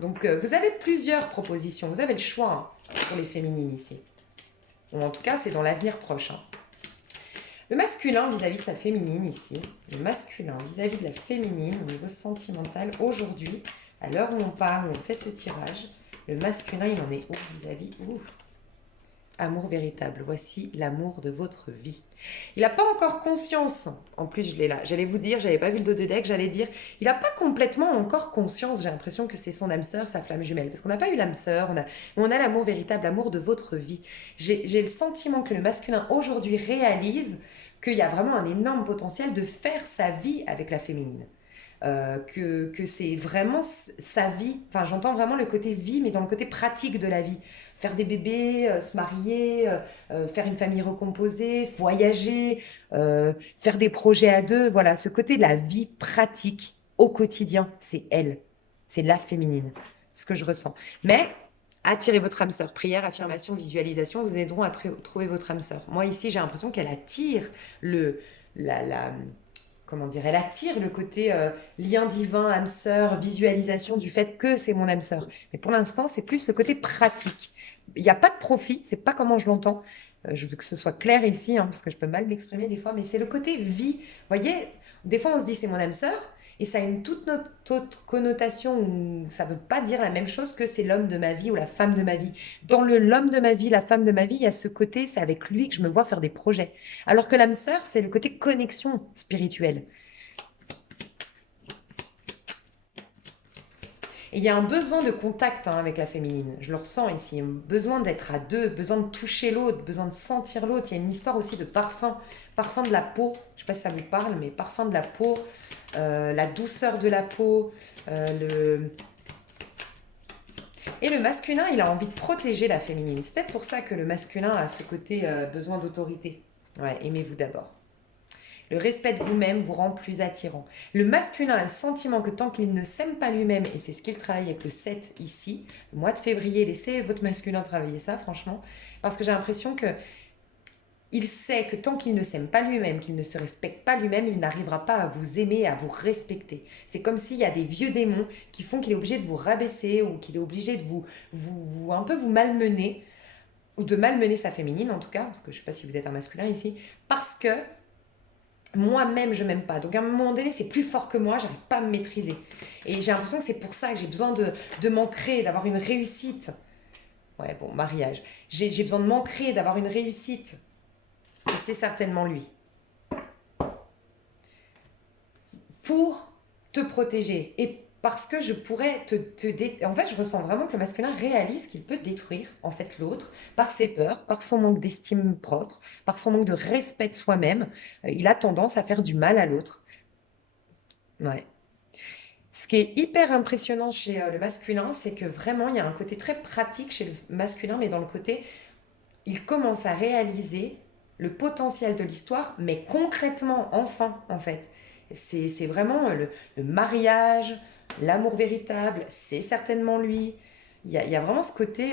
Donc, vous avez plusieurs propositions. Vous avez le choix pour les féminines ici. Ou en tout cas, c'est dans l'avenir proche. Le masculin vis-à-vis de sa féminine ici. Le masculin vis-à-vis de la féminine au niveau sentimental. Aujourd'hui, à l'heure où on parle, où on fait ce tirage, le masculin, il en est où vis-à-vis Amour véritable, voici l'amour de votre vie. Il n'a pas encore conscience, en plus je l'ai là, j'allais vous dire, j'avais pas vu le dos de deck, j'allais dire, il n'a pas complètement encore conscience, j'ai l'impression que c'est son âme sœur, sa flamme jumelle, parce qu'on n'a pas eu l'âme sœur, on a l'amour véritable, l'amour de votre vie. J'ai le sentiment que le masculin aujourd'hui réalise qu'il y a vraiment un énorme potentiel de faire sa vie avec la féminine. Que c'est vraiment sa vie, enfin j'entends vraiment le côté vie, mais dans le côté pratique de la vie. Faire des bébés, se marier, faire une famille recomposée, voyager, faire des projets à deux, voilà, ce côté de la vie pratique au quotidien, c'est elle, c'est la féminine, ce que je ressens. Mais attirez votre âme sœur, prière, affirmation, visualisation, vous aideront à trouver votre âme sœur. Moi ici, j'ai l'impression qu'elle attire la comment dire, elle attire le côté lien divin, âme sœur, visualisation du fait que c'est mon âme sœur. Mais pour l'instant, c'est plus le côté pratique. Il n'y a pas de profit, c'est pas comment je l'entends. Je veux que ce soit clair ici, parce que je peux mal m'exprimer des fois, mais c'est le côté vie. Vous voyez, des fois on se dit c'est mon âme sœur, et ça a une toute autre connotation où ça ne veut pas dire la même chose que c'est l'homme de ma vie ou la femme de ma vie. Dans l'homme de ma vie, la femme de ma vie, il y a ce côté, c'est avec lui que je me vois faire des projets. Alors que l'âme sœur, c'est le côté connexion spirituelle. Et il y a un besoin de contact avec la féminine. Je le ressens ici. Un besoin d'être à deux, besoin de toucher l'autre, besoin de sentir l'autre. Il y a une histoire aussi de parfum. Parfum de la peau. Je ne sais pas si ça vous parle, mais parfum de la peau. La douceur de la peau. Et le masculin, il a envie de protéger la féminine. C'est peut-être pour ça que le masculin a ce côté besoin d'autorité. Ouais, aimez-vous d'abord. Le respect de vous-même vous rend plus attirant. Le masculin a le sentiment que tant qu'il ne s'aime pas lui-même, et c'est ce qu'il travaille avec le 7 ici, le mois de février, laissez votre masculin travailler ça, franchement, parce que j'ai l'impression que il sait que tant qu'il ne s'aime pas lui-même, qu'il ne se respecte pas lui-même, il n'arrivera pas à vous aimer, à vous respecter. C'est comme s'il y a des vieux démons qui font qu'il est obligé de vous rabaisser ou qu'il est obligé de un peu vous malmener, ou de malmener sa féminine en tout cas, parce que je ne sais pas si vous êtes un masculin ici, parce que moi-même je m'aime pas, donc à un moment donné c'est plus fort que moi, j'arrive pas à me maîtriser et j'ai l'impression que c'est pour ça que j'ai besoin de m'ancrer, d'avoir une réussite. Ouais, bon, mariage, j'ai besoin de m'ancrer, d'avoir une réussite, et c'est certainement lui pour te protéger. Et parce que je pourrais en fait, je ressens vraiment que le masculin réalise qu'il peut détruire en fait l'autre par ses peurs, par son manque d'estime propre, par son manque de respect de soi-même. Il a tendance à faire du mal à l'autre. Ouais. Ce qui est hyper impressionnant chez le masculin, c'est que vraiment, il y a un côté très pratique chez le masculin, mais dans le côté, il commence à réaliser le potentiel de l'histoire, mais concrètement, enfin, en fait. C'est vraiment le mariage, l'amour véritable, c'est certainement lui. Il y a vraiment ce côté...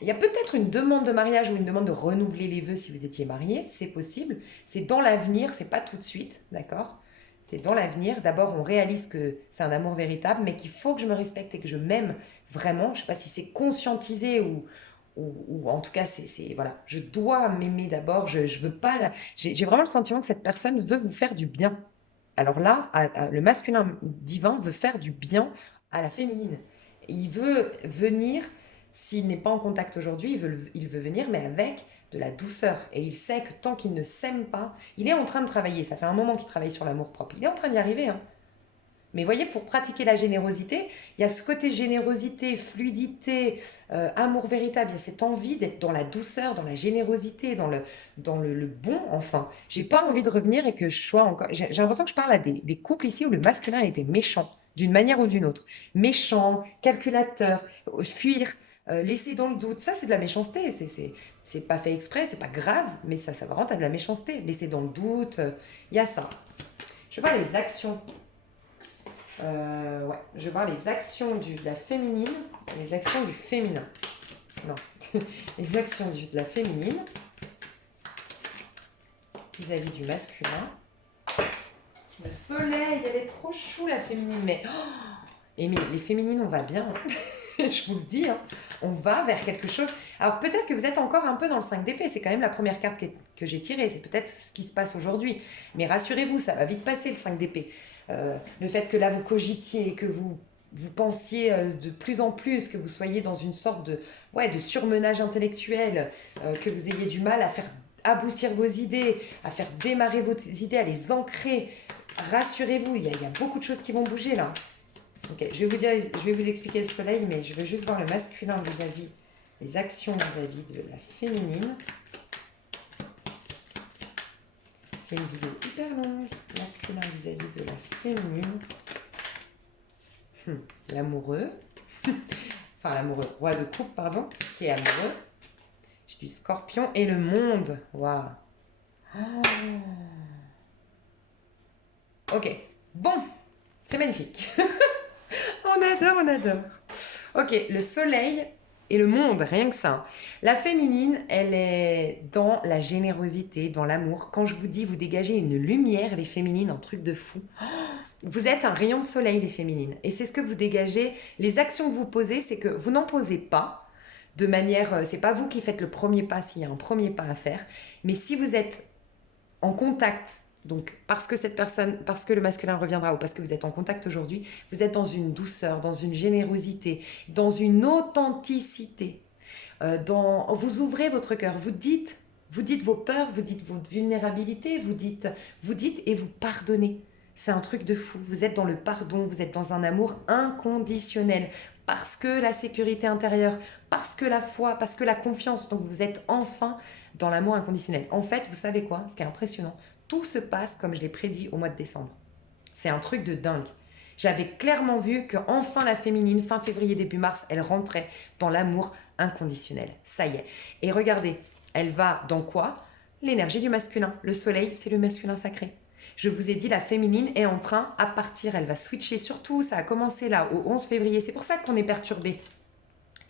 il y a peut-être une demande de mariage ou une demande de renouveler les vœux si vous étiez marié, c'est possible. C'est dans l'avenir, c'est pas tout de suite, d'accord? C'est dans l'avenir. D'abord, on réalise que c'est un amour véritable, mais qu'il faut que je me respecte et que je m'aime vraiment. Je sais pas si c'est conscientisé ou en tout cas, voilà. Je dois m'aimer d'abord. Je veux pas. J'ai vraiment le sentiment que cette personne veut vous faire du bien. Alors là, le masculin divin veut faire du bien à la féminine. Il veut venir, s'il n'est pas en contact aujourd'hui, il veut venir, mais avec de la douceur. Et il sait que tant qu'il ne s'aime pas, il est en train de travailler. Ça fait un moment qu'il travaille sur l'amour propre. Il est en train d'y arriver, hein. Mais voyez, pour pratiquer la générosité, il y a ce côté générosité, fluidité, amour véritable. Il y a cette envie d'être dans la douceur, dans la générosité, dans le bon, enfin. J'ai pas envie de revenir et que je sois encore... J'ai l'impression que je parle à des couples ici où le masculin était méchant, d'une manière ou d'une autre. Méchant, calculateur, fuir, laisser dans le doute. Ça, c'est de la méchanceté. C'est pas fait exprès, c'est pas grave, mais ça va rentrer à de la méchanceté. Laisser dans le doute, il y a ça. Je vois les actions. Ouais, je vais voir les actions de la féminine et les actions du féminin. Non, les actions de la féminine vis-à-vis du masculin. Le soleil, elle est trop chou la féminine, mais... Et mais les féminines, on va bien, je vous le dis, hein. On va vers quelque chose. Alors peut-être que vous êtes encore un peu dans le 5 d'épée, c'est quand même la première carte que j'ai tirée, c'est peut-être ce qui se passe aujourd'hui. Mais rassurez-vous, ça va vite passer le 5 d'épée. Le fait que là vous cogitiez, que vous pensiez de plus en plus, que vous soyez dans une sorte de surmenage intellectuel, que vous ayez du mal à faire aboutir vos idées, à faire démarrer vos idées, à les ancrer. Rassurez-vous, il y a beaucoup de choses qui vont bouger là. Ok, je vais vous expliquer le soleil, mais je veux juste voir le masculin vis-à-vis, les actions vis-à-vis de la féminine. C'est une vidéo hyper longue. Masculin vis-à-vis de la féminine. L'amoureux. Enfin, l'amoureux. Roi de coupe, pardon. Qui est amoureux. J'ai du scorpion. Et le monde. Waouh. Oh. Ok. Bon. C'est magnifique. On adore, on adore. Ok, le soleil et le monde, rien que ça. La féminine, elle est dans la générosité, dans l'amour. Quand je vous dis, vous dégagez une lumière, les féminines, un truc de fou. Vous êtes un rayon de soleil, les féminines. Et c'est ce que vous dégagez. Les actions que vous posez, c'est que vous n'en posez pas de manière... C'est pas vous qui faites le premier pas s'il y a un premier pas à faire. Mais si vous êtes en contact... Donc, parce que le masculin reviendra ou parce que vous êtes en contact aujourd'hui, vous êtes dans une douceur, dans une générosité, dans une authenticité. Vous ouvrez votre cœur, vous dites vos peurs, vous dites votre vulnérabilité, vous dites et vous pardonnez. C'est un truc de fou. Vous êtes dans le pardon, vous êtes dans un amour inconditionnel. Parce que la sécurité intérieure, parce que la foi, parce que la confiance. Donc, vous êtes enfin dans l'amour inconditionnel. En fait, vous savez quoi? Ce qui est impressionnant, tout se passe comme je l'ai prédit au mois de décembre. C'est un truc de dingue. J'avais clairement vu que enfin la féminine, fin février, début mars, elle rentrait dans l'amour inconditionnel. Ça y est. Et regardez, elle va dans quoi? L'énergie du masculin. Le soleil, c'est le masculin sacré. Je vous ai dit, la féminine est en train à partir. Elle va switcher. Surtout, ça a commencé là, au 11 février. C'est pour ça qu'on est perturbé.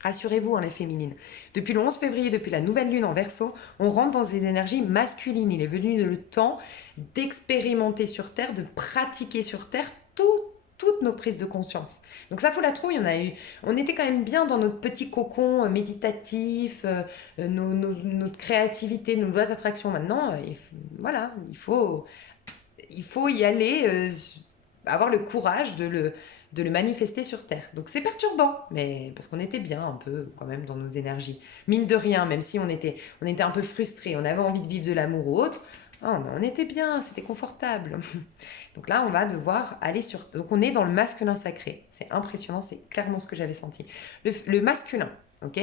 Rassurez-vous, hein, les féminines. Depuis le 11 février, depuis la nouvelle lune en Verseau, on rentre dans une énergie masculine. Il est venu le temps d'expérimenter sur Terre, de pratiquer sur Terre toutes nos prises de conscience. Donc ça, faut la trouille. On était quand même bien dans notre petit cocon méditatif, notre créativité, nos lois d'attraction. Maintenant, il faut y aller, avoir le courage de le manifester sur Terre. Donc c'est perturbant, mais parce qu'on était bien un peu quand même dans nos énergies. Mine de rien, même si on était un peu frustrés, on avait envie de vivre de l'amour ou autre, mais on était bien, c'était confortable. Donc là, on va devoir aller sur... Donc on est dans le masculin sacré. C'est impressionnant, c'est clairement ce que j'avais senti. Le masculin, ok ?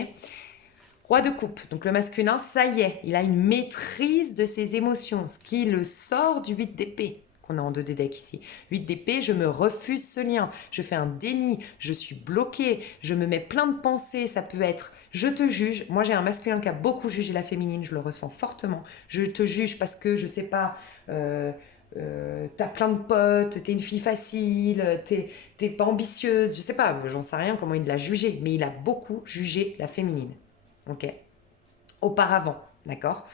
Roi de coupe, donc le masculin, ça y est, il a une maîtrise de ses émotions, ce qui le sort du 8 d'épée. Qu'on a en 2D deck ici. 8 d'épée, je me refuse ce lien, je fais un déni, je suis bloquée, je me mets plein de pensées, ça peut être je te juge. Moi j'ai un masculin qui a beaucoup jugé la féminine, je le ressens fortement. Je te juge parce que je sais pas, t'as plein de potes, t'es une fille facile, t'es pas ambitieuse, je sais pas, j'en sais rien comment il l'a jugé, mais il a beaucoup jugé la féminine. Ok. Auparavant, d'accord,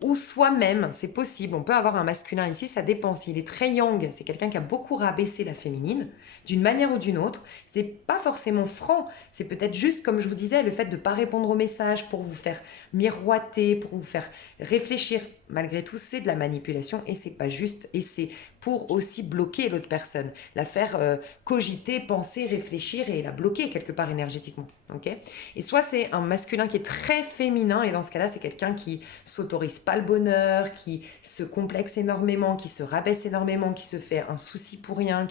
ou soi-même, c'est possible, on peut avoir un masculin ici, ça dépend, s'il est très yang, c'est quelqu'un qui a beaucoup rabaissé la féminine, d'une manière ou d'une autre, c'est pas forcément franc, c'est peut-être juste, comme je vous disais, le fait de ne pas répondre aux messages pour vous faire miroiter, pour vous faire réfléchir, malgré tout, c'est de la manipulation et c'est pas juste. Et c'est pour aussi bloquer l'autre personne, la faire cogiter, penser, réfléchir et la bloquer quelque part énergétiquement. Ok. Et soit c'est un masculin qui est très féminin et dans ce cas-là, c'est quelqu'un qui s'autorise pas le bonheur, qui se complexe énormément, qui se rabaisse énormément, qui se fait un souci pour rien,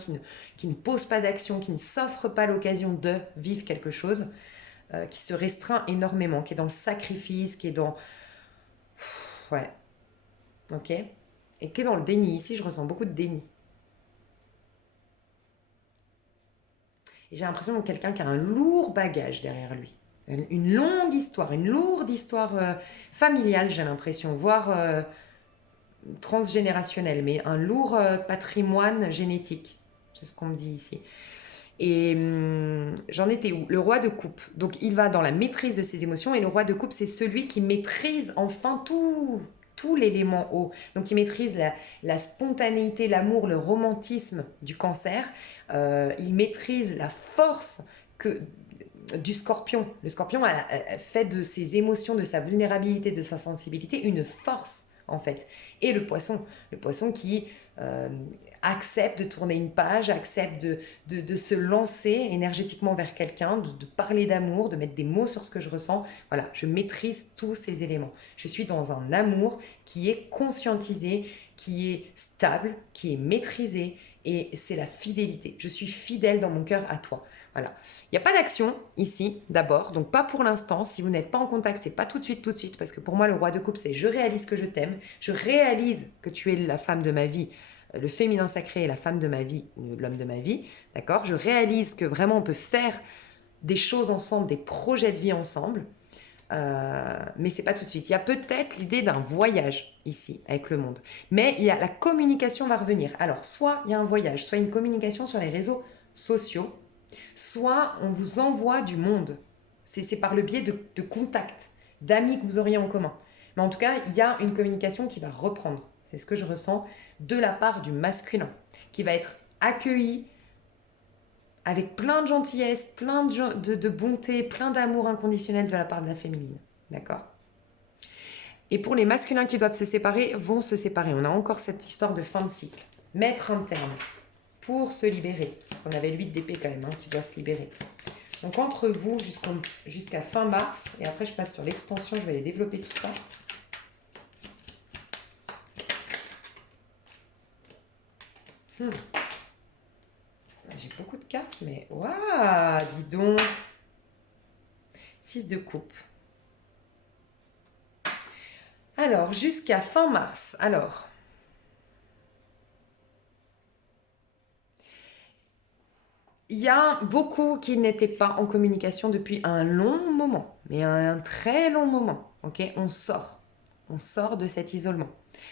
qui ne pose pas d'action, qui ne s'offre pas l'occasion de vivre quelque chose, qui se restreint énormément, qui est dans le sacrifice, qui est dans... Ouais. Ok. Et qui est dans le déni. Ici, je ressens beaucoup de déni. Et j'ai l'impression de quelqu'un qui a un lourd bagage derrière lui. Une longue histoire, une lourde histoire familiale, j'ai l'impression, voire transgénérationnelle, mais un lourd patrimoine génétique. C'est ce qu'on me dit ici. Et j'en étais où? Le roi de coupe. Donc il va dans la maîtrise de ses émotions et le roi de coupe, c'est celui qui maîtrise enfin tout l'élément haut. Donc il maîtrise la spontanéité, l'amour, le romantisme du cancer. Il maîtrise la force du scorpion. Le scorpion a fait de ses émotions, de sa vulnérabilité, de sa sensibilité une force en fait. Et le poisson qui accepte de tourner une page, accepte de se lancer énergétiquement vers quelqu'un, de parler d'amour, de mettre des mots sur ce que je ressens. Voilà, je maîtrise tous ces éléments. Je suis dans un amour qui est conscientisé, qui est stable, qui est maîtrisé et c'est la fidélité. Je suis fidèle dans mon cœur à toi. Voilà. Il n'y a pas d'action ici, d'abord, donc pas pour l'instant. Si vous n'êtes pas en contact, c'est pas tout de suite, parce que pour moi, le roi de coupe, c'est je réalise que je t'aime, je réalise que tu es la femme de ma vie, le féminin sacré est la femme de ma vie, ou l'homme de ma vie, d'accord? Je réalise que vraiment on peut faire des choses ensemble, des projets de vie ensemble, mais c'est pas tout de suite. Il y a peut-être l'idée d'un voyage ici avec le monde, mais la communication va revenir. Alors soit il y a un voyage, soit une communication sur les réseaux sociaux, soit on vous envoie du monde. C'est par le biais de contacts, d'amis que vous auriez en commun. Mais en tout cas, il y a une communication qui va reprendre. C'est ce que je ressens de la part du masculin, qui va être accueilli avec plein de gentillesse, plein de bonté, plein d'amour inconditionnel de la part de la féminine. D'accord? Et pour les masculins qui doivent se séparer, vont se séparer. On a encore cette histoire de fin de cycle. Mettre un terme pour se libérer. Parce qu'on avait 8 d'épée quand même, hein, qui doit se libérer. Donc entre vous jusqu'à fin mars, et après je passe sur l'extension, je vais aller développer tout ça. J'ai beaucoup de cartes, mais waouh, dis donc. 6 de coupe. Alors, jusqu'à fin mars. Alors, il y a beaucoup qui n'étaient pas en communication depuis un long moment, mais un très long moment. Ok, on sort de cet isolement.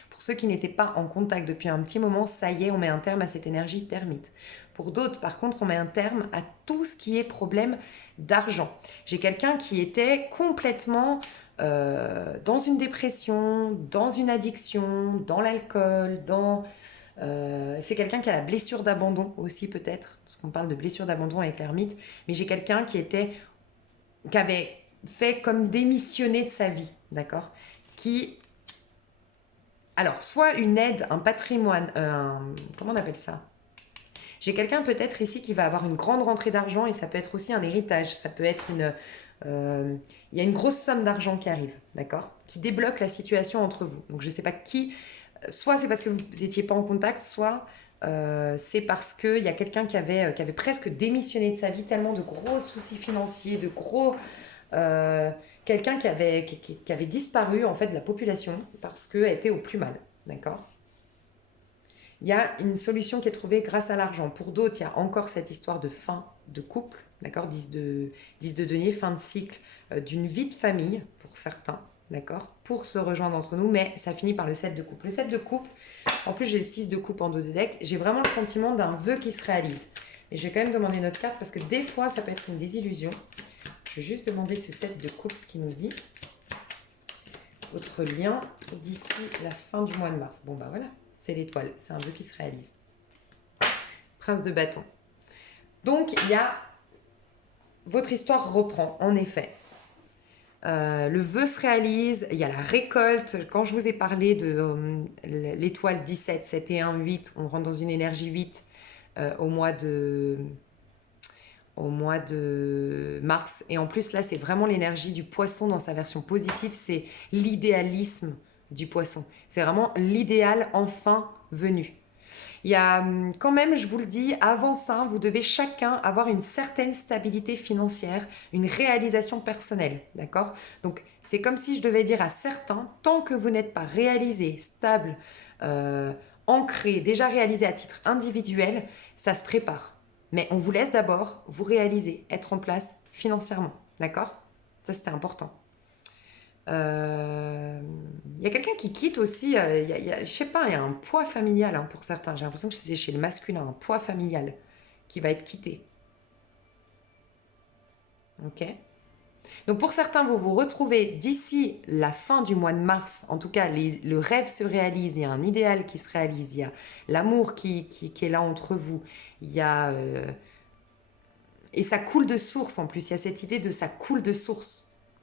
Pour ceux qui n'étaient pas en contact depuis un petit moment, ça y est, on met un terme à cette énergie termite. Pour d'autres, par contre, on met un terme à tout ce qui est problème d'argent. J'ai quelqu'un qui était complètement dans une dépression, dans une addiction, dans l'alcool, c'est quelqu'un qui a la blessure d'abandon aussi peut-être, parce qu'on parle de blessure d'abandon avec l'ermite, mais j'ai quelqu'un qui avait fait comme démissionner de sa vie, d'accord? Alors, soit une aide, un patrimoine, comment on appelle ça? J'ai quelqu'un peut-être ici qui va avoir une grande rentrée d'argent et ça peut être aussi un héritage, ça peut être il y a une grosse somme d'argent qui arrive, d'accord? Qui débloque la situation entre vous. Donc je ne sais pas qui, soit c'est parce que vous n'étiez pas en contact, soit c'est parce qu'il y a quelqu'un qui avait presque démissionné de sa vie, tellement de gros soucis financiers, de gros... quelqu'un qui avait disparu en fait de la population parce qu'elle était au plus mal, d'accord? Il y a une solution qui est trouvée grâce à l'argent. Pour d'autres, il y a encore cette histoire de fin de couple, d'accord? 10 de denier, fin de cycle d'une vie de famille pour certains, d'accord? Pour se rejoindre entre nous, mais ça finit par le 7 de coupe. Le 7 de coupe, en plus j'ai le 6 de coupe en dos de deck, j'ai vraiment le sentiment d'un vœu qui se réalise. Mais je vais quand même demander notre carte parce que des fois ça peut être une désillusion. Je vais juste demander ce 7 de coupe, ce qu'il nous dit. Votre lien d'ici la fin du mois de mars. Bon bah voilà. C'est l'étoile, c'est un vœu qui se réalise. Prince de bâton. Donc, votre histoire reprend, en effet. le vœu se réalise, il y a la récolte. Quand je vous ai parlé de l'étoile 17, 7 et 1, 8, on rentre dans une énergie 8 au mois de mars. Et en plus, là, c'est vraiment l'énergie du poisson dans sa version positive. C'est l'idéalisme du poisson. C'est vraiment l'idéal enfin venu. Il y a quand même, je vous le dis, avant ça, vous devez chacun avoir une certaine stabilité financière, une réalisation personnelle, d'accord? Donc, c'est comme si je devais dire à certains, tant que vous n'êtes pas réalisé, stable, ancré, déjà réalisé à titre individuel, ça se prépare. Mais on vous laisse d'abord vous réaliser, être en place financièrement, d'accord? Ça, c'était important. Il y a quelqu'un qui quitte aussi, je sais pas, il y a un poids familial pour certains. J'ai l'impression que c'est chez le masculin, un poids familial qui va être quitté. Ok. Donc pour certains, vous vous retrouvez d'ici la fin du mois de mars, en tout cas, le rêve se réalise, il y a un idéal qui se réalise, il y a l'amour qui est là entre vous, il y a... et ça coule de source en plus, il y a cette idée de ça coule de source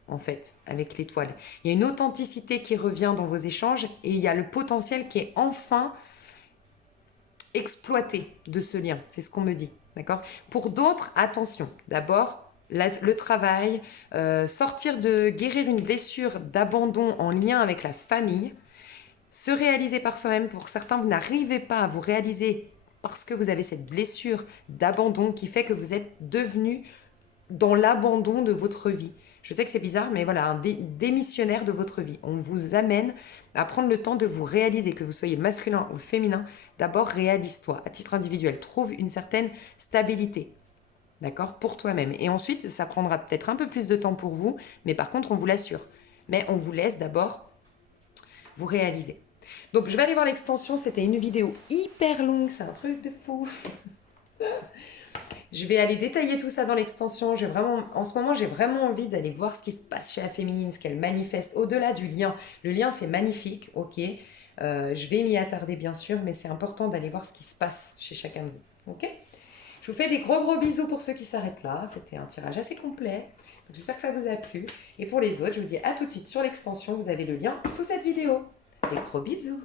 en fait, avec l'étoile. Il y a une authenticité qui revient dans vos échanges et il y a le potentiel qui est enfin exploité de ce lien. C'est ce qu'on me dit, d'accord? Pour d'autres, attention. D'abord, le travail, sortir de guérir une blessure d'abandon en lien avec la famille, se réaliser par soi-même. Pour certains, vous n'arrivez pas à vous réaliser parce que vous avez cette blessure d'abandon qui fait que vous êtes devenu dans l'abandon de votre vie. Je sais que c'est bizarre, mais voilà, un démissionnaire de votre vie. On vous amène à prendre le temps de vous réaliser, que vous soyez masculin ou féminin. D'abord, réalise-toi à titre individuel. Trouve une certaine stabilité, d'accord, pour toi-même. Et ensuite, ça prendra peut-être un peu plus de temps pour vous, mais par contre, on vous l'assure. Mais on vous laisse d'abord vous réaliser. Donc, je vais aller voir l'extension. C'était une vidéo hyper longue. C'est un truc de fou. Je vais aller détailler tout ça dans l'extension. En ce moment, j'ai vraiment envie d'aller voir ce qui se passe chez la féminine, ce qu'elle manifeste au-delà du lien. Le lien, c'est magnifique, ok. Je vais m'y attarder, bien sûr, mais c'est important d'aller voir ce qui se passe chez chacun de vous, ok. Je vous fais des gros bisous pour ceux qui s'arrêtent là. C'était un tirage assez complet. Donc, j'espère que ça vous a plu. Et pour les autres, je vous dis à tout de suite sur l'extension. Vous avez le lien sous cette vidéo. Des gros bisous.